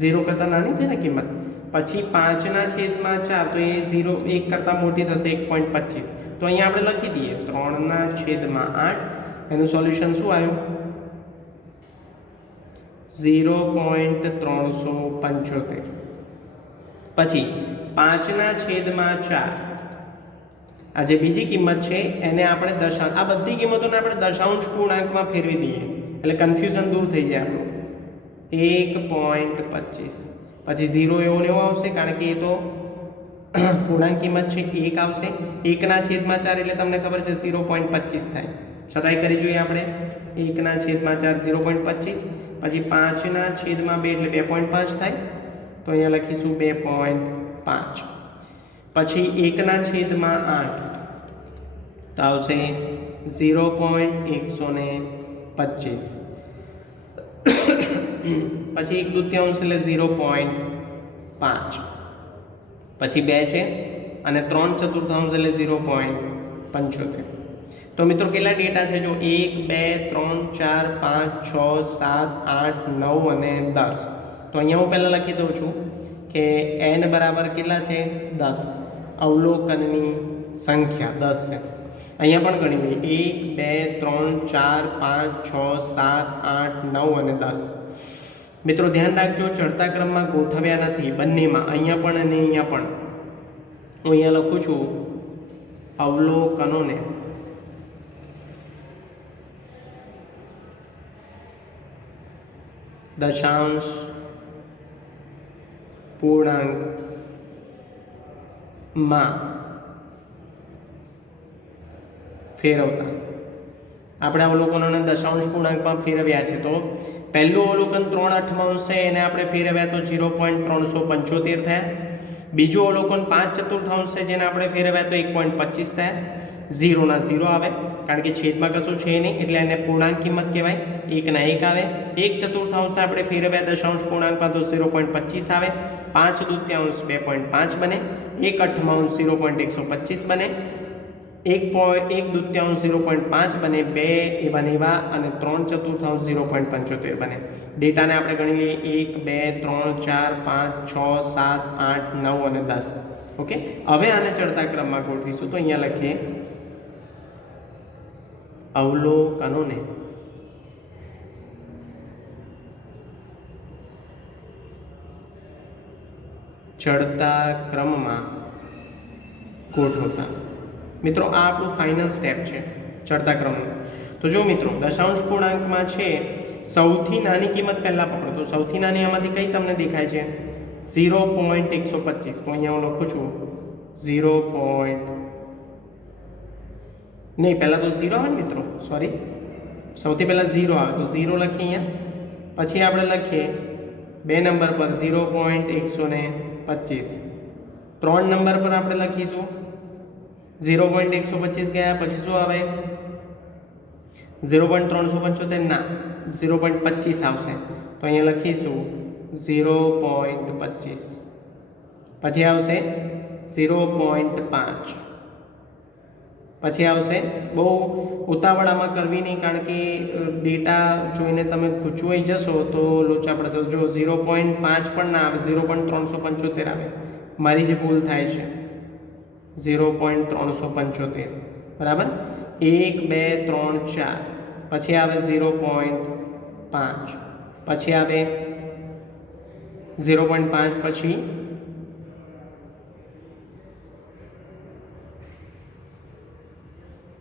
0 કરતાં નાની છે ને કિંમત. પછી 5/4 તો એ 0 1 કરતાં મોટી થશે 1.25. તો અહીંયા આપણે લખી દઈએ 3/8. એનું સોલ્યુશન શું આવ્યું? 0.375. પછી 5/4 આ જે બીજી કિંમત છે એને આપણે આ બધી કિંમતોને આપણે દશાંશ પૂર્ણાંકમાં ફેરવી દઈએ એટલે કન્ફ્યુઝન દૂર થઈ જાય આપણું. 1.25 પછી 0 એવો ને એવો આવશે કારણ કે એ તો પૂર્ણાંક કિંમત છે. 1 આવશે. 1/4 એટલે તમને ખબર છે 0.25 થાય. છતાંય કરી જોઈએ આપણે. 1/4 0.25, પછી 5/2 એટલે 2.5 થાય, તો અહીંયા લખીશું 2.5. પછી 1/8 તો આવશે 0.125. પછી 1/2 એટલે 0.5. પછી 2 છે અને 3/4 એટલે 0.75. તો મિત્રો કેટલા ડેટા છે? જો 1 2 3 4 5 6 7 8 9 અને 10. તો અહીંયા હું પહેલાં લખી દઉં છું કે n બરાબર કેટલા છે? 10. અવલોકનની સંખ્યા 10 છે. અહીંયા પણ ગણી લઈએ 1 2 3 4 5 6 7 8 9 અને 10. મિત્રો ધ્યાન રાખજો, ચડતા ક્રમમાં ગોઠવ્યા નથી બંનેમાં, અહીંયા પણ અને અહીંયા પણ. હું અહીંયા લખું છું અવલોકનોને દશાંશ પૂર્ણાંકમાં ફેરવતા. આપણે અવલોકનોને દશાંશ પૂર્ણાંકમાં ફેરવ્યા છે. તો પહેલું અવલોકન 3/8 છે, એને આપણે ફેરવ્યા તો 0.375 થયા. બીજું અવલોકન 5/4 છે, જેને આપણે ફેરવ્યા તો 1.25 થયા. 0 ના 0 આવે, કારણ કે છેદમાં કશું છે નહીં, એટલે એને પૂર્ણાંક કિંમત કહેવાય. 1 ના 1 આવે. 1/4 આપણે ફેરવ્યા દશાંશ પૂર્ણાંકમાં તો 0.25 આવે. 5/2 2.5 બને. 1/8 0.125 બને. 1/2 0.5 બને. 2 એવા ને એવા અને 3/4 0.75 બને. ડેટાને આપણે ગણી લઈએ 1 2 3 4 5 6 7 8 9 અને 10. ઓકે, હવે આને ચડતા ક્રમમાં ગોઠવીશું. તો અહીંયા લખીએ અવલોકનોને ચડતા ક્રમમાં ગોઠવતા. મિત્રો આ આપણું ફાઇનલ સ્ટેપ છે ચડતા ક્રમનું. તો જો મિત્રો દશાંશ પૂર્ણાંકમાં છે સૌથી નાની કિંમત પહેલાં પકડો. તો સૌથી નાની આમાંથી કઈ તમને દેખાય છે? 0.125. તો અહીંયા હું લખું છું 0. નહીં, પહેલાં તો 0 આવે ને મિત્રો, સોરી, સૌથી પહેલાં 0 આવે તો 0 લખીએ અહીંયા. પછી આપણે લખીએ 2 નંબર પર 0.125. 3 નંબર પર આપણે લખીશું 0.125 ગયા. પછી શું આવે? 0.375 ના, 0.25 આવશે. તો અહીંયા લખીશું 0.25. પછી આવશે 0.5. પછી આવશે, બહુ ઉતાવળામાં કરવી નહીં, કારણ કે ડેટા જોઈને તમે ગૂંચવાઈ જશો તો લોચા પડશે. જો 0.5 પણ ના આવે, 0.375 આવે. મારી જે ભૂલ થાય છે 0.375, બરાબર. 1 2 3 4. પછી આવે 0.5. પછી આવે 0.5. પછી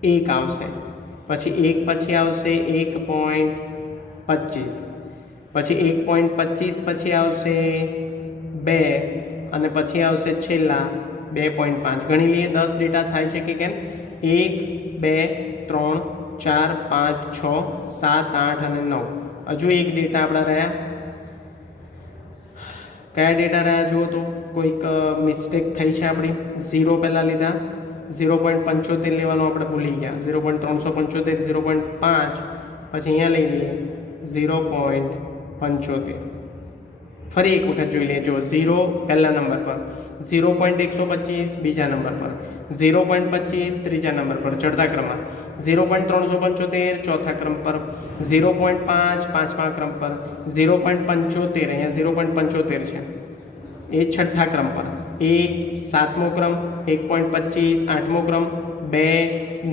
1 આવશે. પછી 1 પછી આવશે 1.25. પછી 1.25 પછી આવશે 2 અને પછી આવશે છેલ્લા 2.5. ગણી લઈએ 10 ડેટા થાય છે કે કેમ? 1 2 3 4 5 6 7 8 અને 9. હજુ એક ડેટા આપણા રહ્યા. કયા ડેટા રહ્યા જુઓ તો? કોઈક મિસ્ટેક થઈ છે આપણી. 0 પહેલાં લીધા, 0.75 લેવાનું આપણે ભૂલી ગયા. 0.375 0.5. પછી અહીંયા લઈ લઈએ 0.75. ફરી એક વખત જોઈ લઈએ. જો 0 પહેલા નંબર પર, 0.125 બીજા નંબર પર, 0.25 ત્રીજા નંબર પર ચડતા ક્રમમાં, 0.375 ચોથા ક્રમ પર, 0.5 પાંચમા ક્રમ પર, 0.75 અહીંયા 0.75 છે એ છઠ્ઠા ક્રમ પર, 1 સાતમો ક્રમ, 1.25 આઠમો ક્રમ, 2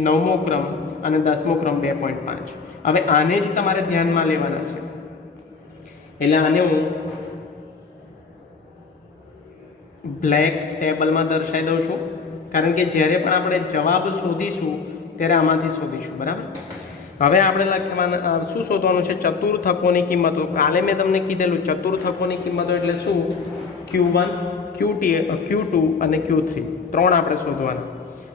નવમો ક્રમ અને 10મો ક્રમ 2.5. હવે આને જ તમારે ધ્યાનમાં લેવાના છે. એટલે આને હું બ્લેક ટેબલમાં દર્શાવી દઉં છું, કારણ કે જ્યારે પણ આપણે જવાબ શોધીશું ત્યારે આમાંથી શોધીશું, બરાબર. હવે આપણે લખવાના શું શોધવાનું છે? ચતુર્થકોની કિંમતો. કાલે મેં તમને કીધેલું ચતુર્થકોની કિંમતો એટલે શું? Q1 Q2 અને Q3 ત્રણ આપણે શોધવાના.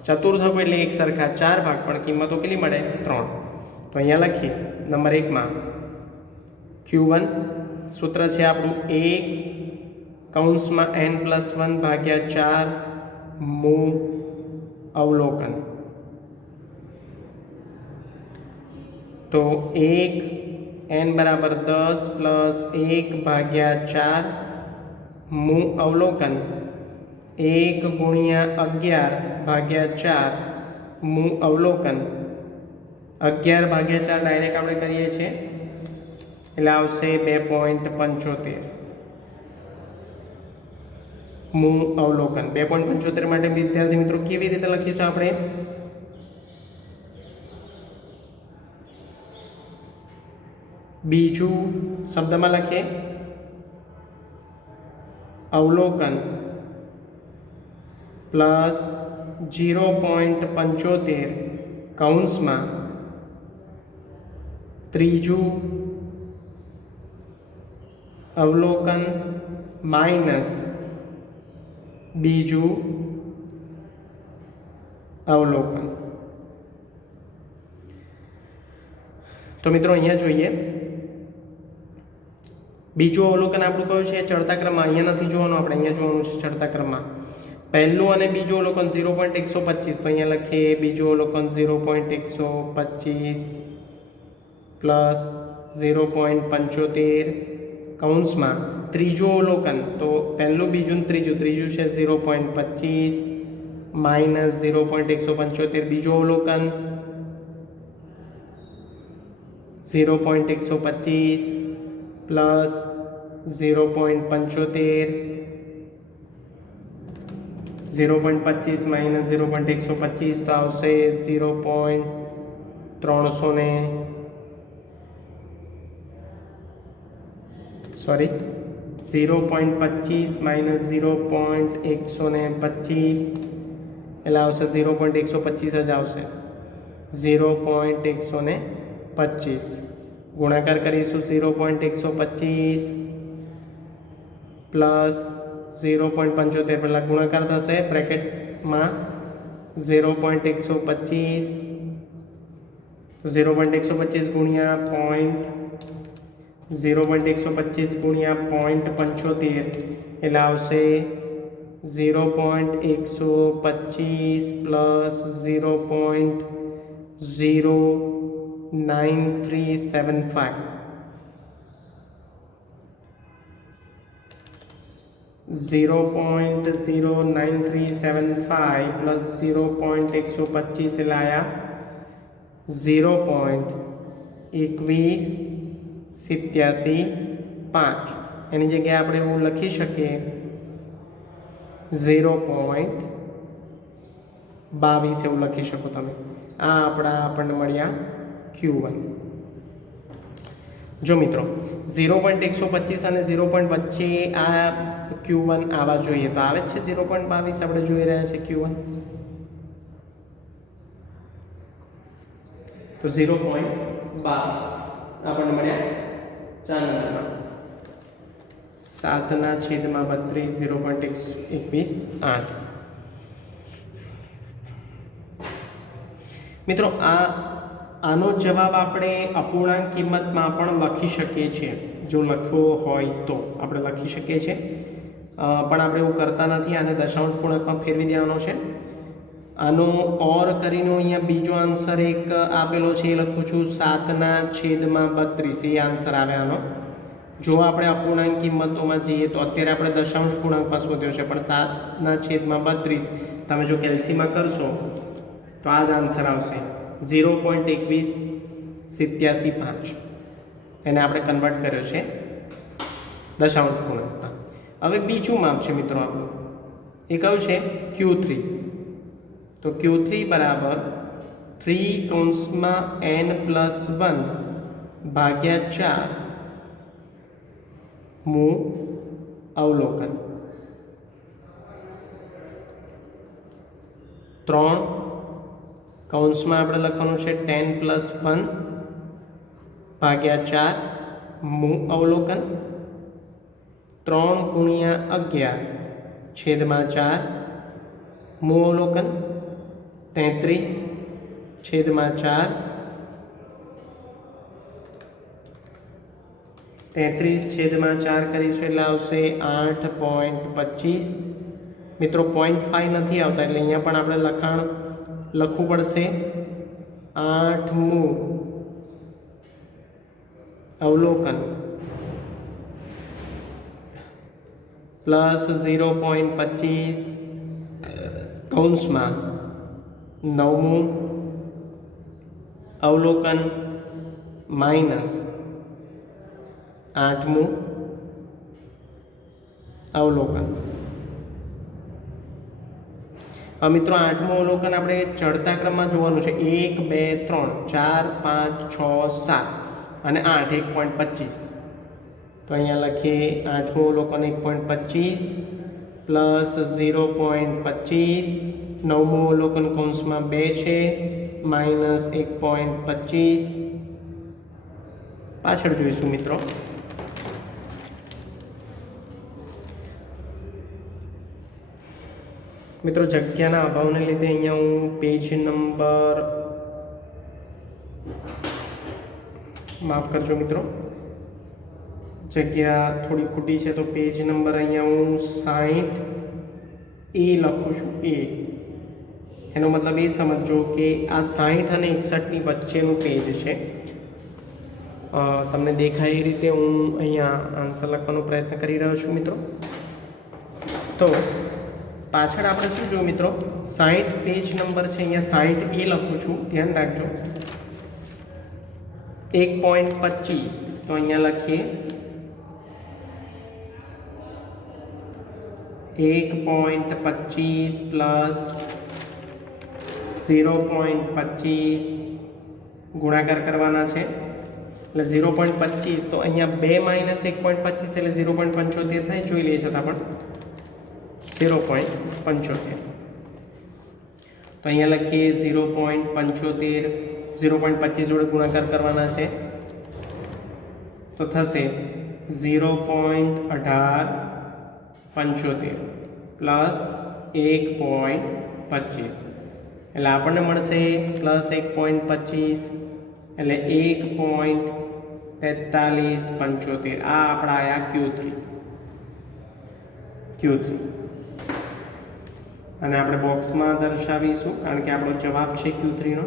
ચતુર્થકો એટલે એક સરખા 4 ભાગ, પણ કિંમતો કેટલી મળે? 3. तो अहींया लखीए नंबर 1 में Q1 सूत्र है आपणुं 1 कौंस में n+1 भाग्या 4 मू अवलोकन। तो 1 n बराबर 10 प्लस 1 भाग्या 4 मू अवलोकन 1 गुणिया 11 भाग्या 4 मू अवलोकन 11 भाग्या 4 डायरेक्ट આપણે કરીએ છીએ એટલે આવશે 2.75 મુ અવલોકન 2.75 માટે વિદ્યાર્થી મિત્રો કેવી રીતે લખીશું આપણે बीजू शब्द में लखीए अवलोकन प्लस 0.75 कौंस में त्रीजू अवलोकन माइनस बीजू अवलोकन। तो मित्रों अहींया जोईए बीजू अवलोकन आपणुं कयुं छे चढ़ता क्रम में अहींया नथी जोवानुं आपणे अहींया जोवानुं छे चढ़ता क्रम में पहलुं अने बीजું अवलोकन 0.125 तो अहींया लखीए बीजું अवलोकन 0.125 प्लस 0.75 कौंस में त्रीजुं अवलोकन तो पहलुं बीजुं त्रीजुं त्रीजुं छे 0.25 माइनस 0.175 बीजुं अवलोकन 0.125 प्लस 0.75 0.25 माइनस 0.125 तो आवशे 0.300 ने सॉरी 0.25 माइनस 0.125 એટલે આવશે 0.125 જ આવશે 0.125 गुणाकार करीशुं 0.125 प्लस 0.75 पहला गुणाकार थशे ब्रेकेट में 0.125 0.125 गुणिया 0.125 गुणिया 0.75 એટલે આવશે 0.125 प्लस 0.9375 0.09375 प्लस 0.125 એટલે આયા 0.2187 એની જગ્યાએ આપણે એવું લખી શકીએ 0.22 એવું લખી શકો તમે આ આપણને મળ્યા Q1 जो मित्रों 0.125 અને 0. વચ્ચે આ Q1 आवा જોઈએ તો આવે છે 0.22 આપણે જોઈ રહ્યા છે Q1 तो 0.22 આપણને મળ્યા 4 નંબરમાં 7/32 0.128 मित्रों आनो जवाब आपणे अपूर्णांक किंमत में पण लखी शकीए छीए जो लखवो होय तो आपणे लखी शकीए छीए पण आपणे एवुं करता नथी आने दशांश पूर्णांक में फेरवी देवानो छे आनो और करीने अहींया बीजो आंसर एक आपेलो छे लखुं छुं 7/32 ए आंसर आवे आनो जो आपणे अपूर्णांक किंमतों में जईए तो अत्यारे आपणे दशांश पूर्णांक पास शोध्यो छे पण 7/32 तमे जो केल्सीयम करशो तो आज आंसर आवशे 0.21775 एने आपणे कन्वर्ट कर्यो छे दशांश पूर्णांकमां। हवे बीजुं माप छे मित्रों आपणुं ए कयुं छे Q3 तो Q3 बराबर 3 कौंसमां n+1 भाग्या 4 मू अवलोकन 3 कौंस में आपणे लखवानुं छे 10+1 भाग्या 4 मू अवलोकन 3 गुणिया 11 छेदमां 4 मू अवलोकन 33 छेदमां 4 33/4 કરીશું એટલે આવશે 8.25. મિત્રો 0.5 નથી આવતા એટલે અહીંયા પણ આપણે લખાણ લખવું પડશે. 8મું અવલોકન પ્લસ 0.25 કૌંસમાં 9મું અવલોકન માઇનસ 8મું અવલોકન. મિત્રો 8મું અવલોકન આપણે ચડતા ક્રમમાં જોવાનું છે. 1 2 3 4 5 6 7 અને 8 1.25. તો અહીંયા લખીએ 8મું અવલોકન 1.25 પ્લસ 0.25. 9મું અવલોકન કૌંસમાં 2 છે માઇનસ 1.25. પાછળ જોઈશું મિત્રો. મિત્રો જગ્યાના અભાવને લીધે અહીંયા હું પેજ નંબર માફ કરજો મિત્રો, જગ્યા થોડી ખોટી છે તો પેજ નંબર અહીંયા હું 60A લખું છું. એનો મતલબ એ સમજો કે આ 60 અને 61ની વચ્ચેનું પેજ છે. તમને દેખાય એ રીતે હું અહીંયા આન્સર લખવાનો પ્રયત્ન કરી રહ્યો છું મિત્રો. તો પાછળ આપણે શું જોયું મિત્રો, 60 પેજ નંબર છે, અહીંયા 60A લખું છું, ધ્યાન રાખજો. 1.25 તો અહીંયા લખીએ 1.25 પ્લસ 0.25 ગુણાકાર કરવાના છે એટલે 0.25. તો અહીંયા 2 માઇનસ 1.25 એટલે 0.75 થાય. જોઈ લઈએ છતાં પણ 0.75. તો અહીંયા લખીએ 0.75 0.25 જોડે ગુણાકાર કરવાના છે તો થશે 0.1875 પ્લસ 1.25 એટલે આપણને મળશે પ્લસ 1.25 એટલે 1.4375. આ આપણા આયા Q3 અને આપણે બોક્સમાં દર્શાવીશું કારણ કે આપણો જવાબ છે Q3નો.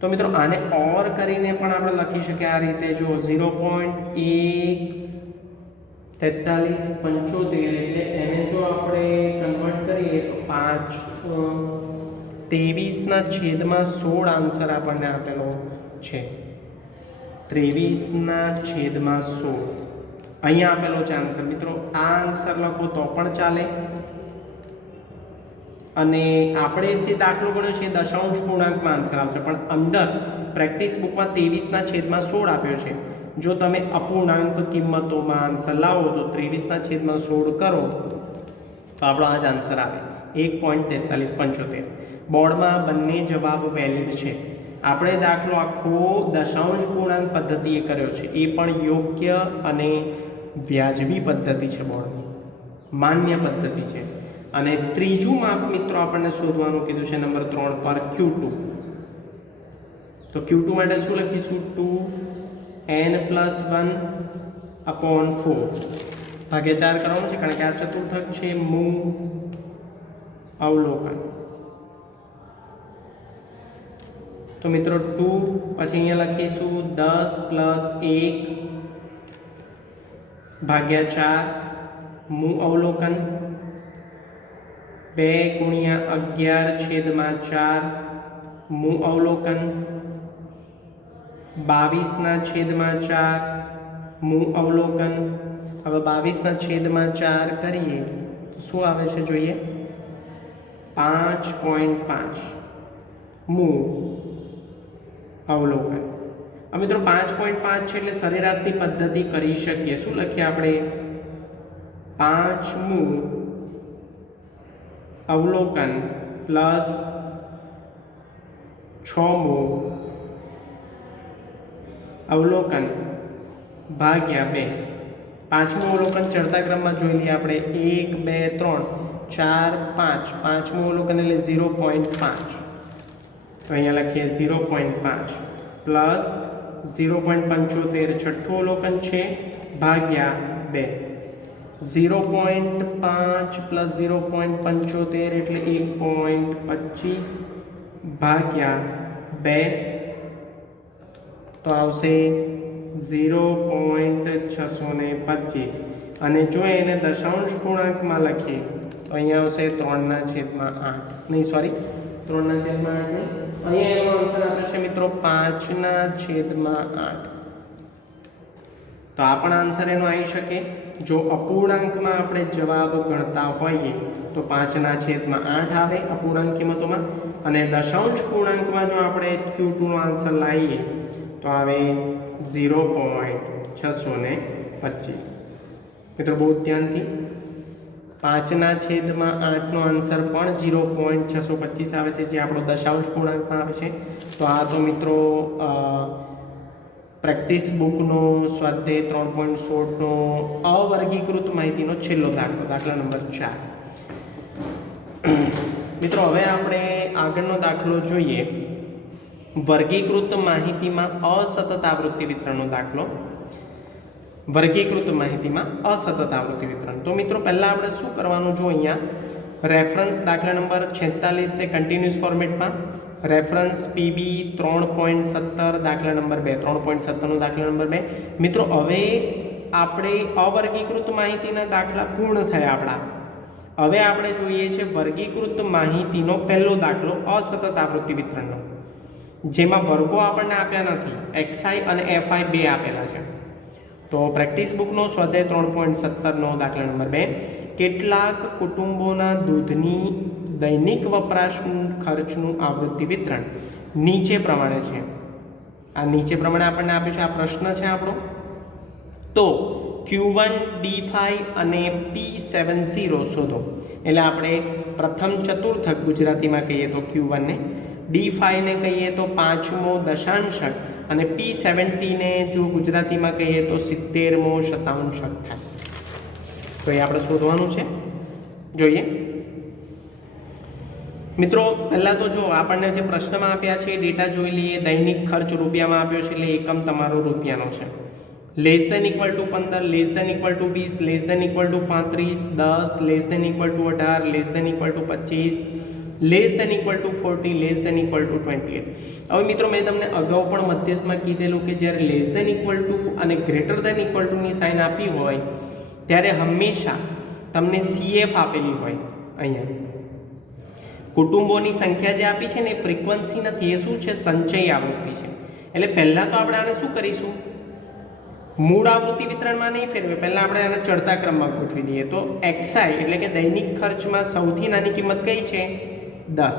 તો મિત્રો આને ઓર કરીને પણ આપણે લખી શકીએ આ રીતે. જો 0.4375 એટલે એને જો આપણે કન્વર્ટ કરીએ તો 23/16 આન્સર આપણને આપેલો છે. 23/16 અહીંયા આપેલો છે આન્સર. મિત્રો આ આન્સર લખો તો પણ ચાલે અને આપણે જે દાખલો ગણ્યો છે દશાંશ પૂર્ણાંકમાં આન્સર આવશે, પણ અંદર પ્રેક્ટિસ બુકમાં 23/16 આપ્યો છે. જો તમે અપૂર્ણાંક કિંમતોમાં આન્સર લાવો તો 23/16 કરો તો આપણો આ જ આન્સર આવે 1.4375. બોર્ડમાં બંને જવાબ વેલિડ છે. આપણે દાખલો આખો દશાંશ પૂર્ણાંક પદ્ધતિએ કર્યો છે, એ પણ યોગ્ય અને વ્યાજબી પદ્ધતિ છે, બોર્ડની માન્ય પદ્ધતિ છે. અને ત્રીજું માપ મિત્રો આપણને શોધવાનું કીધું છે નંબર 3 પર Q2. તો Q2 માટે શું લખીશું? 2n+1/4 ભાગ્યા 4 કરવાનું છે કારણ કે આ ચતુર્થક છે. મું અવલોકન. તો મિત્રો 2 પછી અહીંયા લખીશું 10+1/4 મું અવલોકન 2×11/4 મું અવલોકન 22/4 મું અવલોકન. હવે 22/4 કરીએ તો શું આવે છે જોઈએ? 5.5 મું અવલોકન. હવે મિત્રો 5.5 છે એટલે સરેરાશની પદ્ધતિ કરી શકીએ. શું લખીએ આપણે? 5મું અવલોકન પ્લસ 6મું અવલોકન ભાગ્યા 2. 5મું અવલોકન ચડતા ક્રમમાં જોઈ લઈએ આપણે. 1 2 3 4 5. 5મું અવલોકન એટલે 0.5. તો અહીંયા લખીએ 0.5 પ્લસ 0.75 છઠ્ઠું અવલોકન છે ભાગ્યા 2 0.5 પ્લસ 0.75 એટલે 1.25 ભાગ્યા 2 તો આવશે 0.625 અને જો એને દશાંશ પૂર્ણાંકમાં લખીએ તો અહીંયા આવશે 3/8 નહીં સોરી 3/8 નહીં અહીંયા એનો આન્સર આપ્યો છે મિત્રો 5/8 તો આ પણ આન્સર એનો આવી શકે જો અપૂર્ણાંકમાં આપણે જવાબ ગણતા હોઈએ તો 5/8 આવે અપૂર્ણાંક કિંમતોમાં અને દશાંશ પૂર્ણાંકમાં જો આપણે Q2 નો આન્સર લાવીએ તો આવે 0.625 મિત્રો બહુ ધ્યાનથી 5/8 નો આન્સર પણ 0.625 આવે છે જે આપણો દશાંશ પૂર્ણાંકમાં આવે છે તો આ તો મિત્રો પ્રેક્ટિસ બુકનો સ્વાધ્યાય 3.16 નો અવર્ગીકૃત માહિતીનો છેલ્લો દાખલો દાખલા નંબર 4 મિત્રો હવે આપણે આગળનો દાખલો જોઈએ વર્ગીકૃત માહિતીમાં અસતત આવૃત્તિ વિતરણનો દાખલો વર્ગીકૃત માહિતીમાં અસતત આવૃત્તિ વિતરણ તો મિત્રો પહેલા આપણે શું કરવાનું જો અહીંયા રેફરન્સ દાખલા નંબર 46 છે કન્ટિન્યુઅસ ફોર્મેટમાં રેફરન્સ પીબી 3.17 દાખલા નંબર 2 3.17 નો દાખલા નંબર 2 મિત્રો હવે આપણે અવર્ગીકૃત માહિતીના દાખલા પૂર્ણ થયા આપણા હવે આપણે જોઈએ છે વર્ગીકૃત માહિતીનો પહેલો દાખલો અસતત આવૃત્તિ વિતરણનો જેમાં વર્ગો આપણને આપ્યા નથી એક્સઆઈ અને એફઆઈ બે આપેલા છે તો પ્રેક્ટિસ બુકનો સ્વાધ્યાય 3.17 નો દાખલા નંબર 2 કેટલાક કુટુંબોના દૂધની દૈનિક વપરાશ ખર્ચનું આવૃત્તિ વિતરણ નીચે પ્રમાણે છે આ નીચે પ્રમાણે આપણને આપ્યું છે આ પ્રશ્ન છે આપણો તો Q1 D5 અને P70 શોધો એટલે આપણે પ્રથમ ચતુર્થક ગુજરાતીમાં કહીએ તો Q1 ને D5 ને કહીએ તો પાંચમો દશાંશક અને P70 ને જો ગુજરાતીમાં કહીએ તો 70મો શતાંશક થાય તો એ આપણે શોધવાનું છે જોઈએ મિત્રો પહેલા તો જો આપણને જે પ્રશ્નમાં આપ્યા છે ડેટા જોઈ લઈએ દૈનિક ખર્ચ રૂપિયામાં આપ્યો છે એટલે એકમ તમારો રૂપિયાનો છે less than equal to 15 less than equal to 20 less than equal to 35 10 less than equal to 18 less than equal to 25 less than equal to 40 less than equal to 28 હવે મિત્રો મેં તમને અગાઉ પણ મધ્યસ્થમાં કીધેલું કે જ્યારે લેસ ધેન ઇક્વલ ટુ અને ગ્રેટર ધેન ઇક્વલ ટુ ની સાઇન આપી હોય ત્યારે હંમેશા તમને CF આપેલી હોય અહીંયા કુટુંબોની સંખ્યા જે આપી છે ને એ ફ્રીક્વન્સી નથી એ શું છે સંચય આવૃત્તિ છે એટલે પહેલા તો આપણે આને શું કરીશું મૂળ આવૃત્તિ વિતરણમાં નહીં ફેરવે પહેલા આપણે આને ચડતા ક્રમમાં ગોઠવી દઈએ તો એક્સઆઈ એટલે કે દૈનિક ખર્ચમાં સૌથી નાની કિંમત કઈ છે 10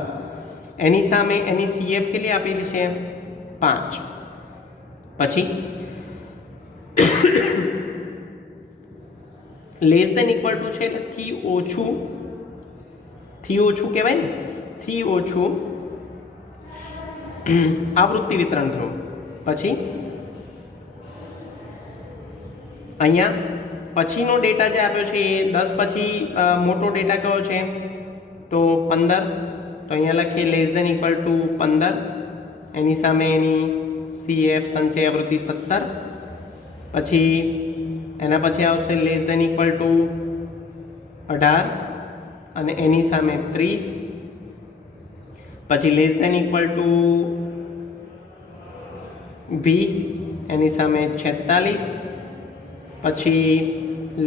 એની સામે એની CF કેટલી આપેલી છે 5 પછી લેસ ધેન ઇક્વલ ટુ છે એટલે થી ઓછું કહેવાય ને થી ઓછું આવૃત્તિ વિતરણ થયું પછી અહીંયા પછીનો ડેટા જે આપ્યો છે એ 10 પછી મોટો ડેટા કયો છે તો 15 તો અહીંયા લખીએ લેસ ધેન ઇક્વલ ટુ 15 એની સામે એની CF સંચય આવૃત્તિ 17 પછી એના પછી આવશે લેસ ધેન ઇક્વલ ટુ 18 અને એની સામે 30 પછી લેસ ધેન ઇક્વલ ટુ 20 એની સામે 46 પછી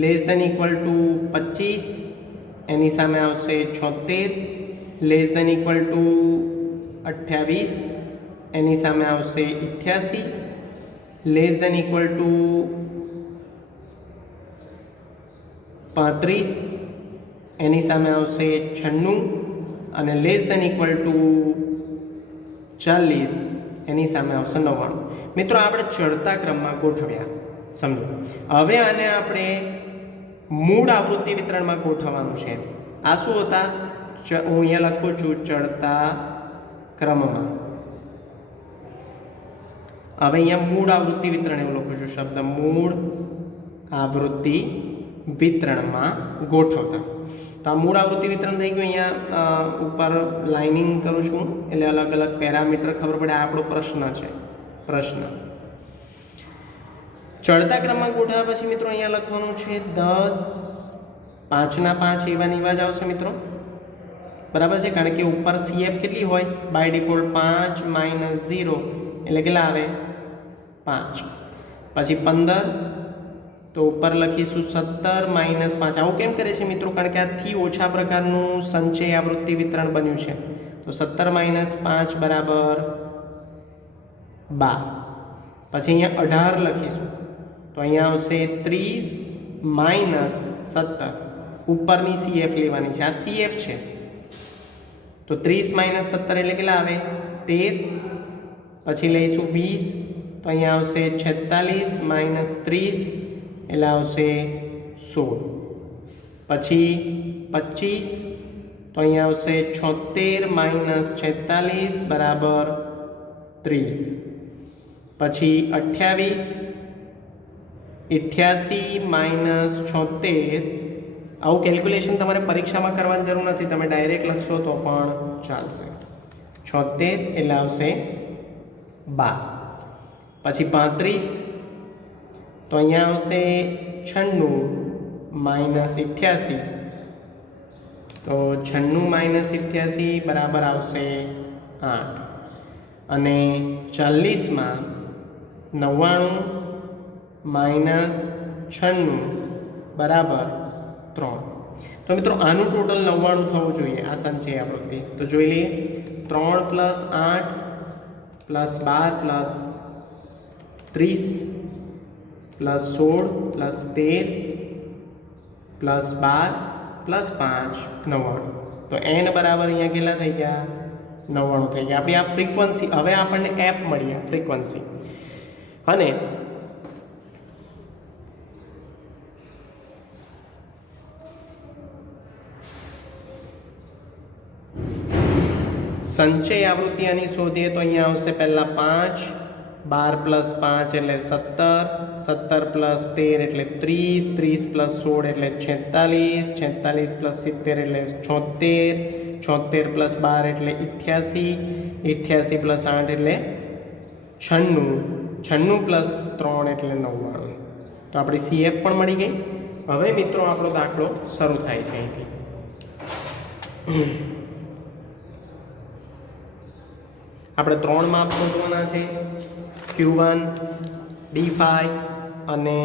લેસ ધેન ઇક્વલ ટુ 25 એની સામે આવશે 76 લેસ ધેન ઇક્વલ ટુ 28 એની સામે આવશે 88 લેસ ધેન ઇક્વલ ટુ 35 એની સામે આવશે 96 અને લેસ ધેન ઇક્વલ ટુ 40 એની સામે આવશે 99 મિત્રો આપણે ચડતા ક્રમમાં ગોઠવ્યા સમજો હવે આને આપણે મૂળ આવૃત્તિ વિતરણમાં ગોઠવવાનું છે આ શું હતા હું અહીંયા લખું છું ચડતા ક્રમમાં હવે અહીંયા મૂળ આવૃત્તિ વિતરણ એવું લખું છું શબ્દ મૂળ આવૃત્તિ વિતરણમાં ગોઠવતા તો આ મૂળ આવૃત્તિ વિતરણ થઈ ગયું અહીંયા ઉપર લાઇનિંગ કરું છું એટલે અલગ અલગ પેરામીટર ખબર પડે આ આપણો પ્રશ્ન છે પ્રશ્ન ચડતા ક્રમમાં ગોઠવ્યા પછી મિત્રો અહીંયા લખવાનું છે 10, 5 ના 5 એવા ને એવા જ આવશે મિત્રો, બરાબર છે, કારણ કે ઉપર CF કેટલી હોય બાય ડિફોલ્ટ 5 - 0 એટલે કેટલા આવે 5. પછી 15 તો ઉપર લખીશું 17 - 5. આવું કેમ કરે છે મિત્રો? કારણ કે આથી ઓછા પ્રકારનું સંચય આવૃત્તિ વિતરણ બન્યું છે. તો 17 - 5 બરાબર 12. પછી અહીંયા 18 લખીશું તો અહીંયા આવશે 30 - 17. ઉપરની CF લેવાની છે, આ CF છે. તો 30 - 17 એટલે કેટલા આવે 13. પછી લઈશું 20 તો અહીંયા આવશે 46 - 30 એટલે આવશે 16. પછી 25 તો અહીંયા આવશે 76 - 46 બરાબર 30. પછી 28 88 - 76. આવું કેલ્ક્યુલેશન તમારે પરીક્ષામાં કરવાની જરૂર નથી, તમે ડાયરેક્ટ લખશો તો પણ ચાલશે. 76 એટલે આવશે 12. પછી 35 તો અહીંયા આવશે 96 - 88. તો 96 - 88 બરાબર આવશે 8. અને 40માં 99 - 96 બરાબર 3. તો મિત્રો આનું ટોટલ 99 થવું જોઈએ આ સંચય આવૃત્તિ. તો જોઈ લઈએ 3 + 8 + 12 + 30 + 16 + 13 + 12 + 5 99. તો n બરાબર અહીંયા કેટલા થઈ ગયા 99 થઈ ગયા. આપણી આ ફ્રીક્વન્સી, હવે આપણને f મળી આ ફ્રીક્વન્સી. અને સંચય આવૃત્તિ આની શોધીએ તો અહીંયા આવશે પહેલા 5, 12 + 5 એટલે 17, 17 + 13 એટલે 30, 30 + 16 એટલે 46, 46 + 70 એટલે 76, 76 + 12 એટલે 88, 88 + 8 એટલે 96, 96 + 3 એટલે 99. તો આપણી CF પણ મળી ગઈ. હવે મિત્રો આપણો દાખલો શરૂ થાય છે અહીંથી. આપણે 3 માપ શોધવાના છે, Q1, D5 અને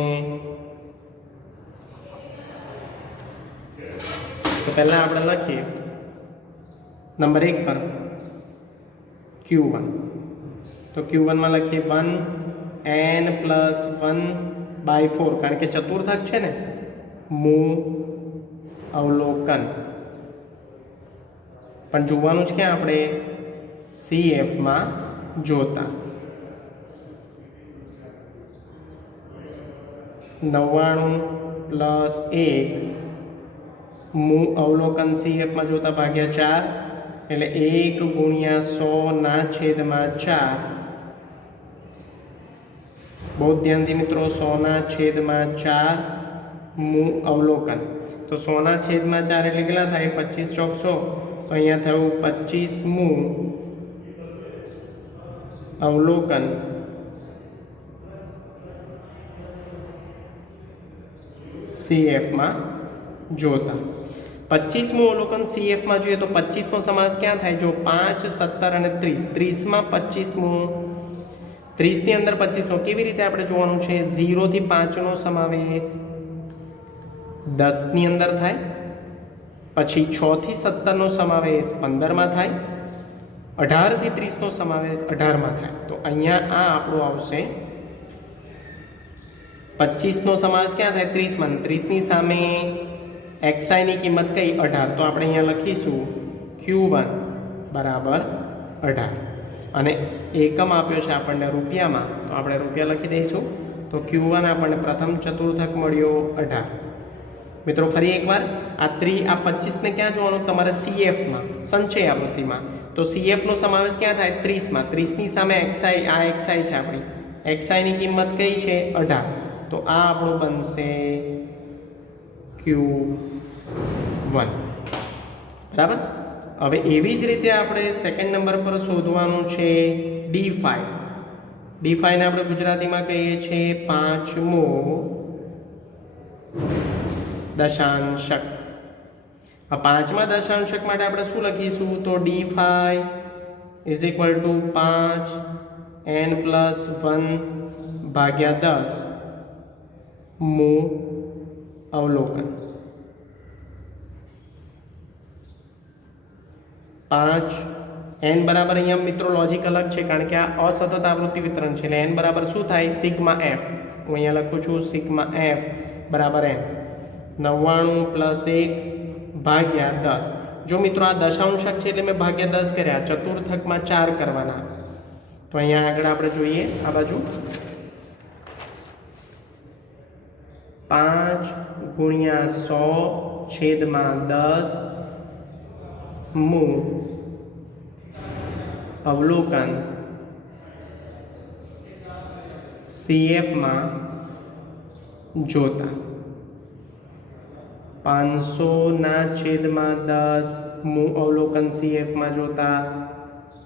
તો પહેલાં આપણે લખીએ નંબર 1 પર Q1. તો Q1માં લખીએ 1n + 1/4, કારણ કે ચતુર્થક છે ને, મૂ અવલોકન. પણ જોવાનું જ ક્યાં આપણે CF માં જોતા 99 + 1 મૂ અવલોકન CF માં જોતા ભાગ્યા 4 એટલે 1 × 100/4. બહુ ધ્યાનથી મિત્રો, 100/4 મૂ અવલોકન. તો 100/4 એટલે કેટલા થાય 25 × 100. તો અહીંયા થયું 25 મૂ અવલોકન CF માં જોતા. 25મું અવલોકન CF માં જોઈએ તો 25નો સમાસ ક્યાં થાય? જો 5, 17 અને 30. 30માં 25મું, 30ની અંદર 25નો કેવી રીતે આપણે જોવાનું છે? 0 થી 5નો સમાવેશ 10ની અંદર થાય. પછી 6 થી 17નો સમાવેશ 15માં થાય. 18 થી 30નો સમાવેશ 18માં થાય. તો અહીંયા આ આપણું આવશે 25નો સમાવેશ ક્યાં થાય? 30માં. 30ની સામે xi ની કિંમત કઈ? 18. તો આપણે અહીંયા લખીશું Q1 બરાબર 18 અને એકમ આપ્યો છે આપણને રૂપિયામાં, તો આપણે રૂપિયા લખી દઈશું. તો Q1 આપણને પ્રથમ ચતુર્થક મળ્યો 18. મિત્રો ફરી એકવાર આ 25ને ક્યાં જોવાનું? તમારે CFમાં, સંચય આવૃત્તિમાં. તો CFનો સમાવેશ ક્યાં થાય? 30માં. 30ની સામે xi, આ xi છે આપણી. xi ની કિંમત કઈ છે? 18. તો આ આપણું બનશે Q1. બરાબર. હવે એવી જ રીતે આપણે સેકન્ડ નંબર પર શોધવાનું છે D5. d5 ને આપણે ગુજરાતીમાં કહીએ છીએ પાંચમો દશાંશક. આ પાંચમા દશાંશક માટે આપણે શું લખીશું? તો d5 is equal to 5n+1/10 મુ અવલોકન. 5 n બરાબર, અહીંયા મિત્રો લોજિક અલગ છે કારણ કે આ અસતત આવૃત્તિ વિતરણ છે એટલે n બરાબર શું થાય? Sigma F. હું અહીંયા લખું છું સિગ્મા એફ બરાબર n 99+1/10. જો મિત્રો આ દશાંશક છે એટલે મેં ભાગ્યા 10 કર્યા, ચતુર્થકમાં 4 કરવાના. તો અહીંયા આગળ આપણે જોઈએ આ બાજુ 5×100/10 મુ અવલોકન CF માં જોતા. 500/10 મુ અવલોકન CF માં જોતા,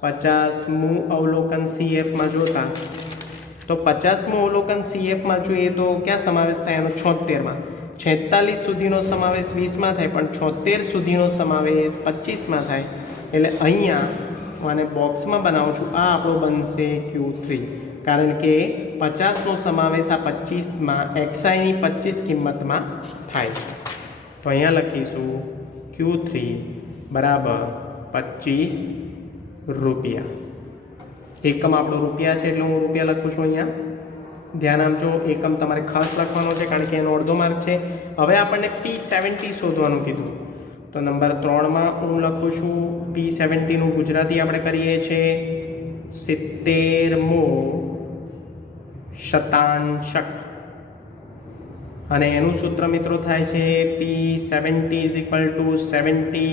50 મુ અવલોકન CF માં જોતા. તો 50 મુ અવલોકન CF માં જોઈએ તો ક્યાં સમાવેશ થાય એનો? 76 માં. 46 સુધીનો સમાવેશ 20 માં થાય, પણ 76 સુધીનો સમાવેશ 25 માં થાય. એટલે અહીંયા આને બોક્સમાં બનાવું છું, આ આપણો બનશે Q3, કારણ કે 50નો સમાવેશ આ 25માં XIની 25 કિંમતમાં થાય. તો અહીંયા લખીશું Q3 બરાબર 25 રૂપિયા. એકમ આપણો રૂપિયા છે એટલે હું રૂપિયા લખું છું અહીંયા. ધ્યાન આપજો, એકમ તમારે ખાસ લખવાનો છે કારણ કે એનો અડધો માર્ક છે. હવે આપણને P70 શોધવાનું કીધું, તો નંબર 3માં હું લખું છું P70નું ગુજરાતી આપણે કરીએ છીએ 70મો શતાંશક. અને એનું સૂત્ર મિત્રો થાય છે P70 = 70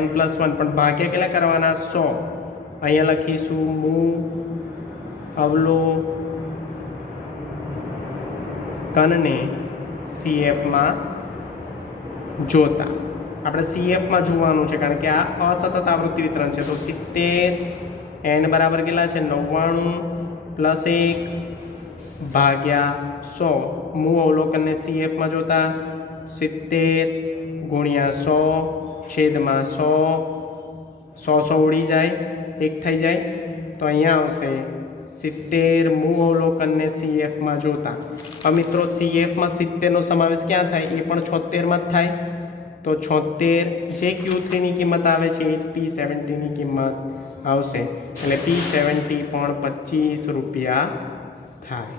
n+1, પણ ભાગ્યા કેટલા કરવાના? 100. અહીંયા લખીશું મુ અવલોકનને CFમાં જોતા. આપણે CFમાં જોવાનું છે કારણ કે આ અસતત આવૃત્તિ વિતરણ છે. તો 70 n બરાબર કેટલા છે? 99+1/100 મુ અવલોકનને CFમાં જોતા. 70×100/100 100 ઉડી જાય, 1 થઈ જાય. તો અહીંયા આવશે 70 મુ અવલોકનને CFમાં જોતા. હવે મિત્રો CFમાં 70નો સમાવેશ ક્યાં થાય? એ પણ 76માં જ થાય. તો 76 જે Q3ની કિંમત આવે છે એ P70ની કિંમત આવશે. એટલે P70 પણ 25 રૂપિયા થાય.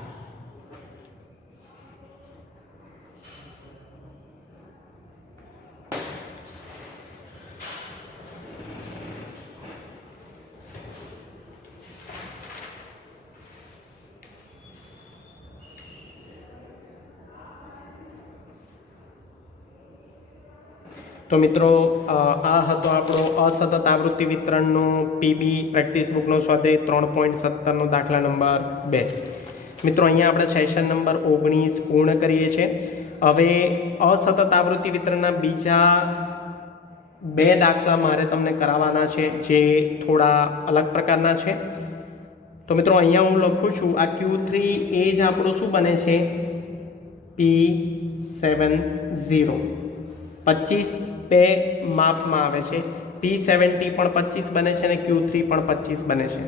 તો મિત્રો આ હતો આપણો અસતત આવૃત્તિ વિતરણનો PB પ્રેક્ટિસ બુકનો સ્વાધ્યાય 3.17નો દાખલા નંબર 2. મિત્રો અહીંયા આપણે સેશન નંબર 19 પૂર્ણ કરીએ છીએ. હવે અસતત આવૃત્તિ વિતરણના બીજા 2 દાખલા મારે તમને કરાવવાના છે જે થોડા અલગ પ્રકારના છે. તો મિત્રો અહીંયા હું લખું છું આ Q3 એ જ આપણો શું બને છે? P70. 25 બે માપમાં આવે છે. P70 પણ 25 બને છે અને Q3 પણ 25 બને છે.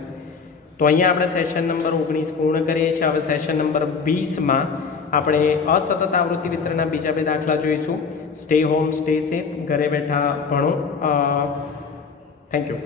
તો અહીંયા આપણે સેશન નંબર 19 પૂર્ણ કરીએ છીએ. હવે સેશન નંબર 20માં આપણે અસતત આવૃત્તિ વિતરણના બીજા 2 દાખલા જોઈશું. સ્ટે હોમ, સ્ટે સેફ, ઘરે બેઠા ભણો. Thank you.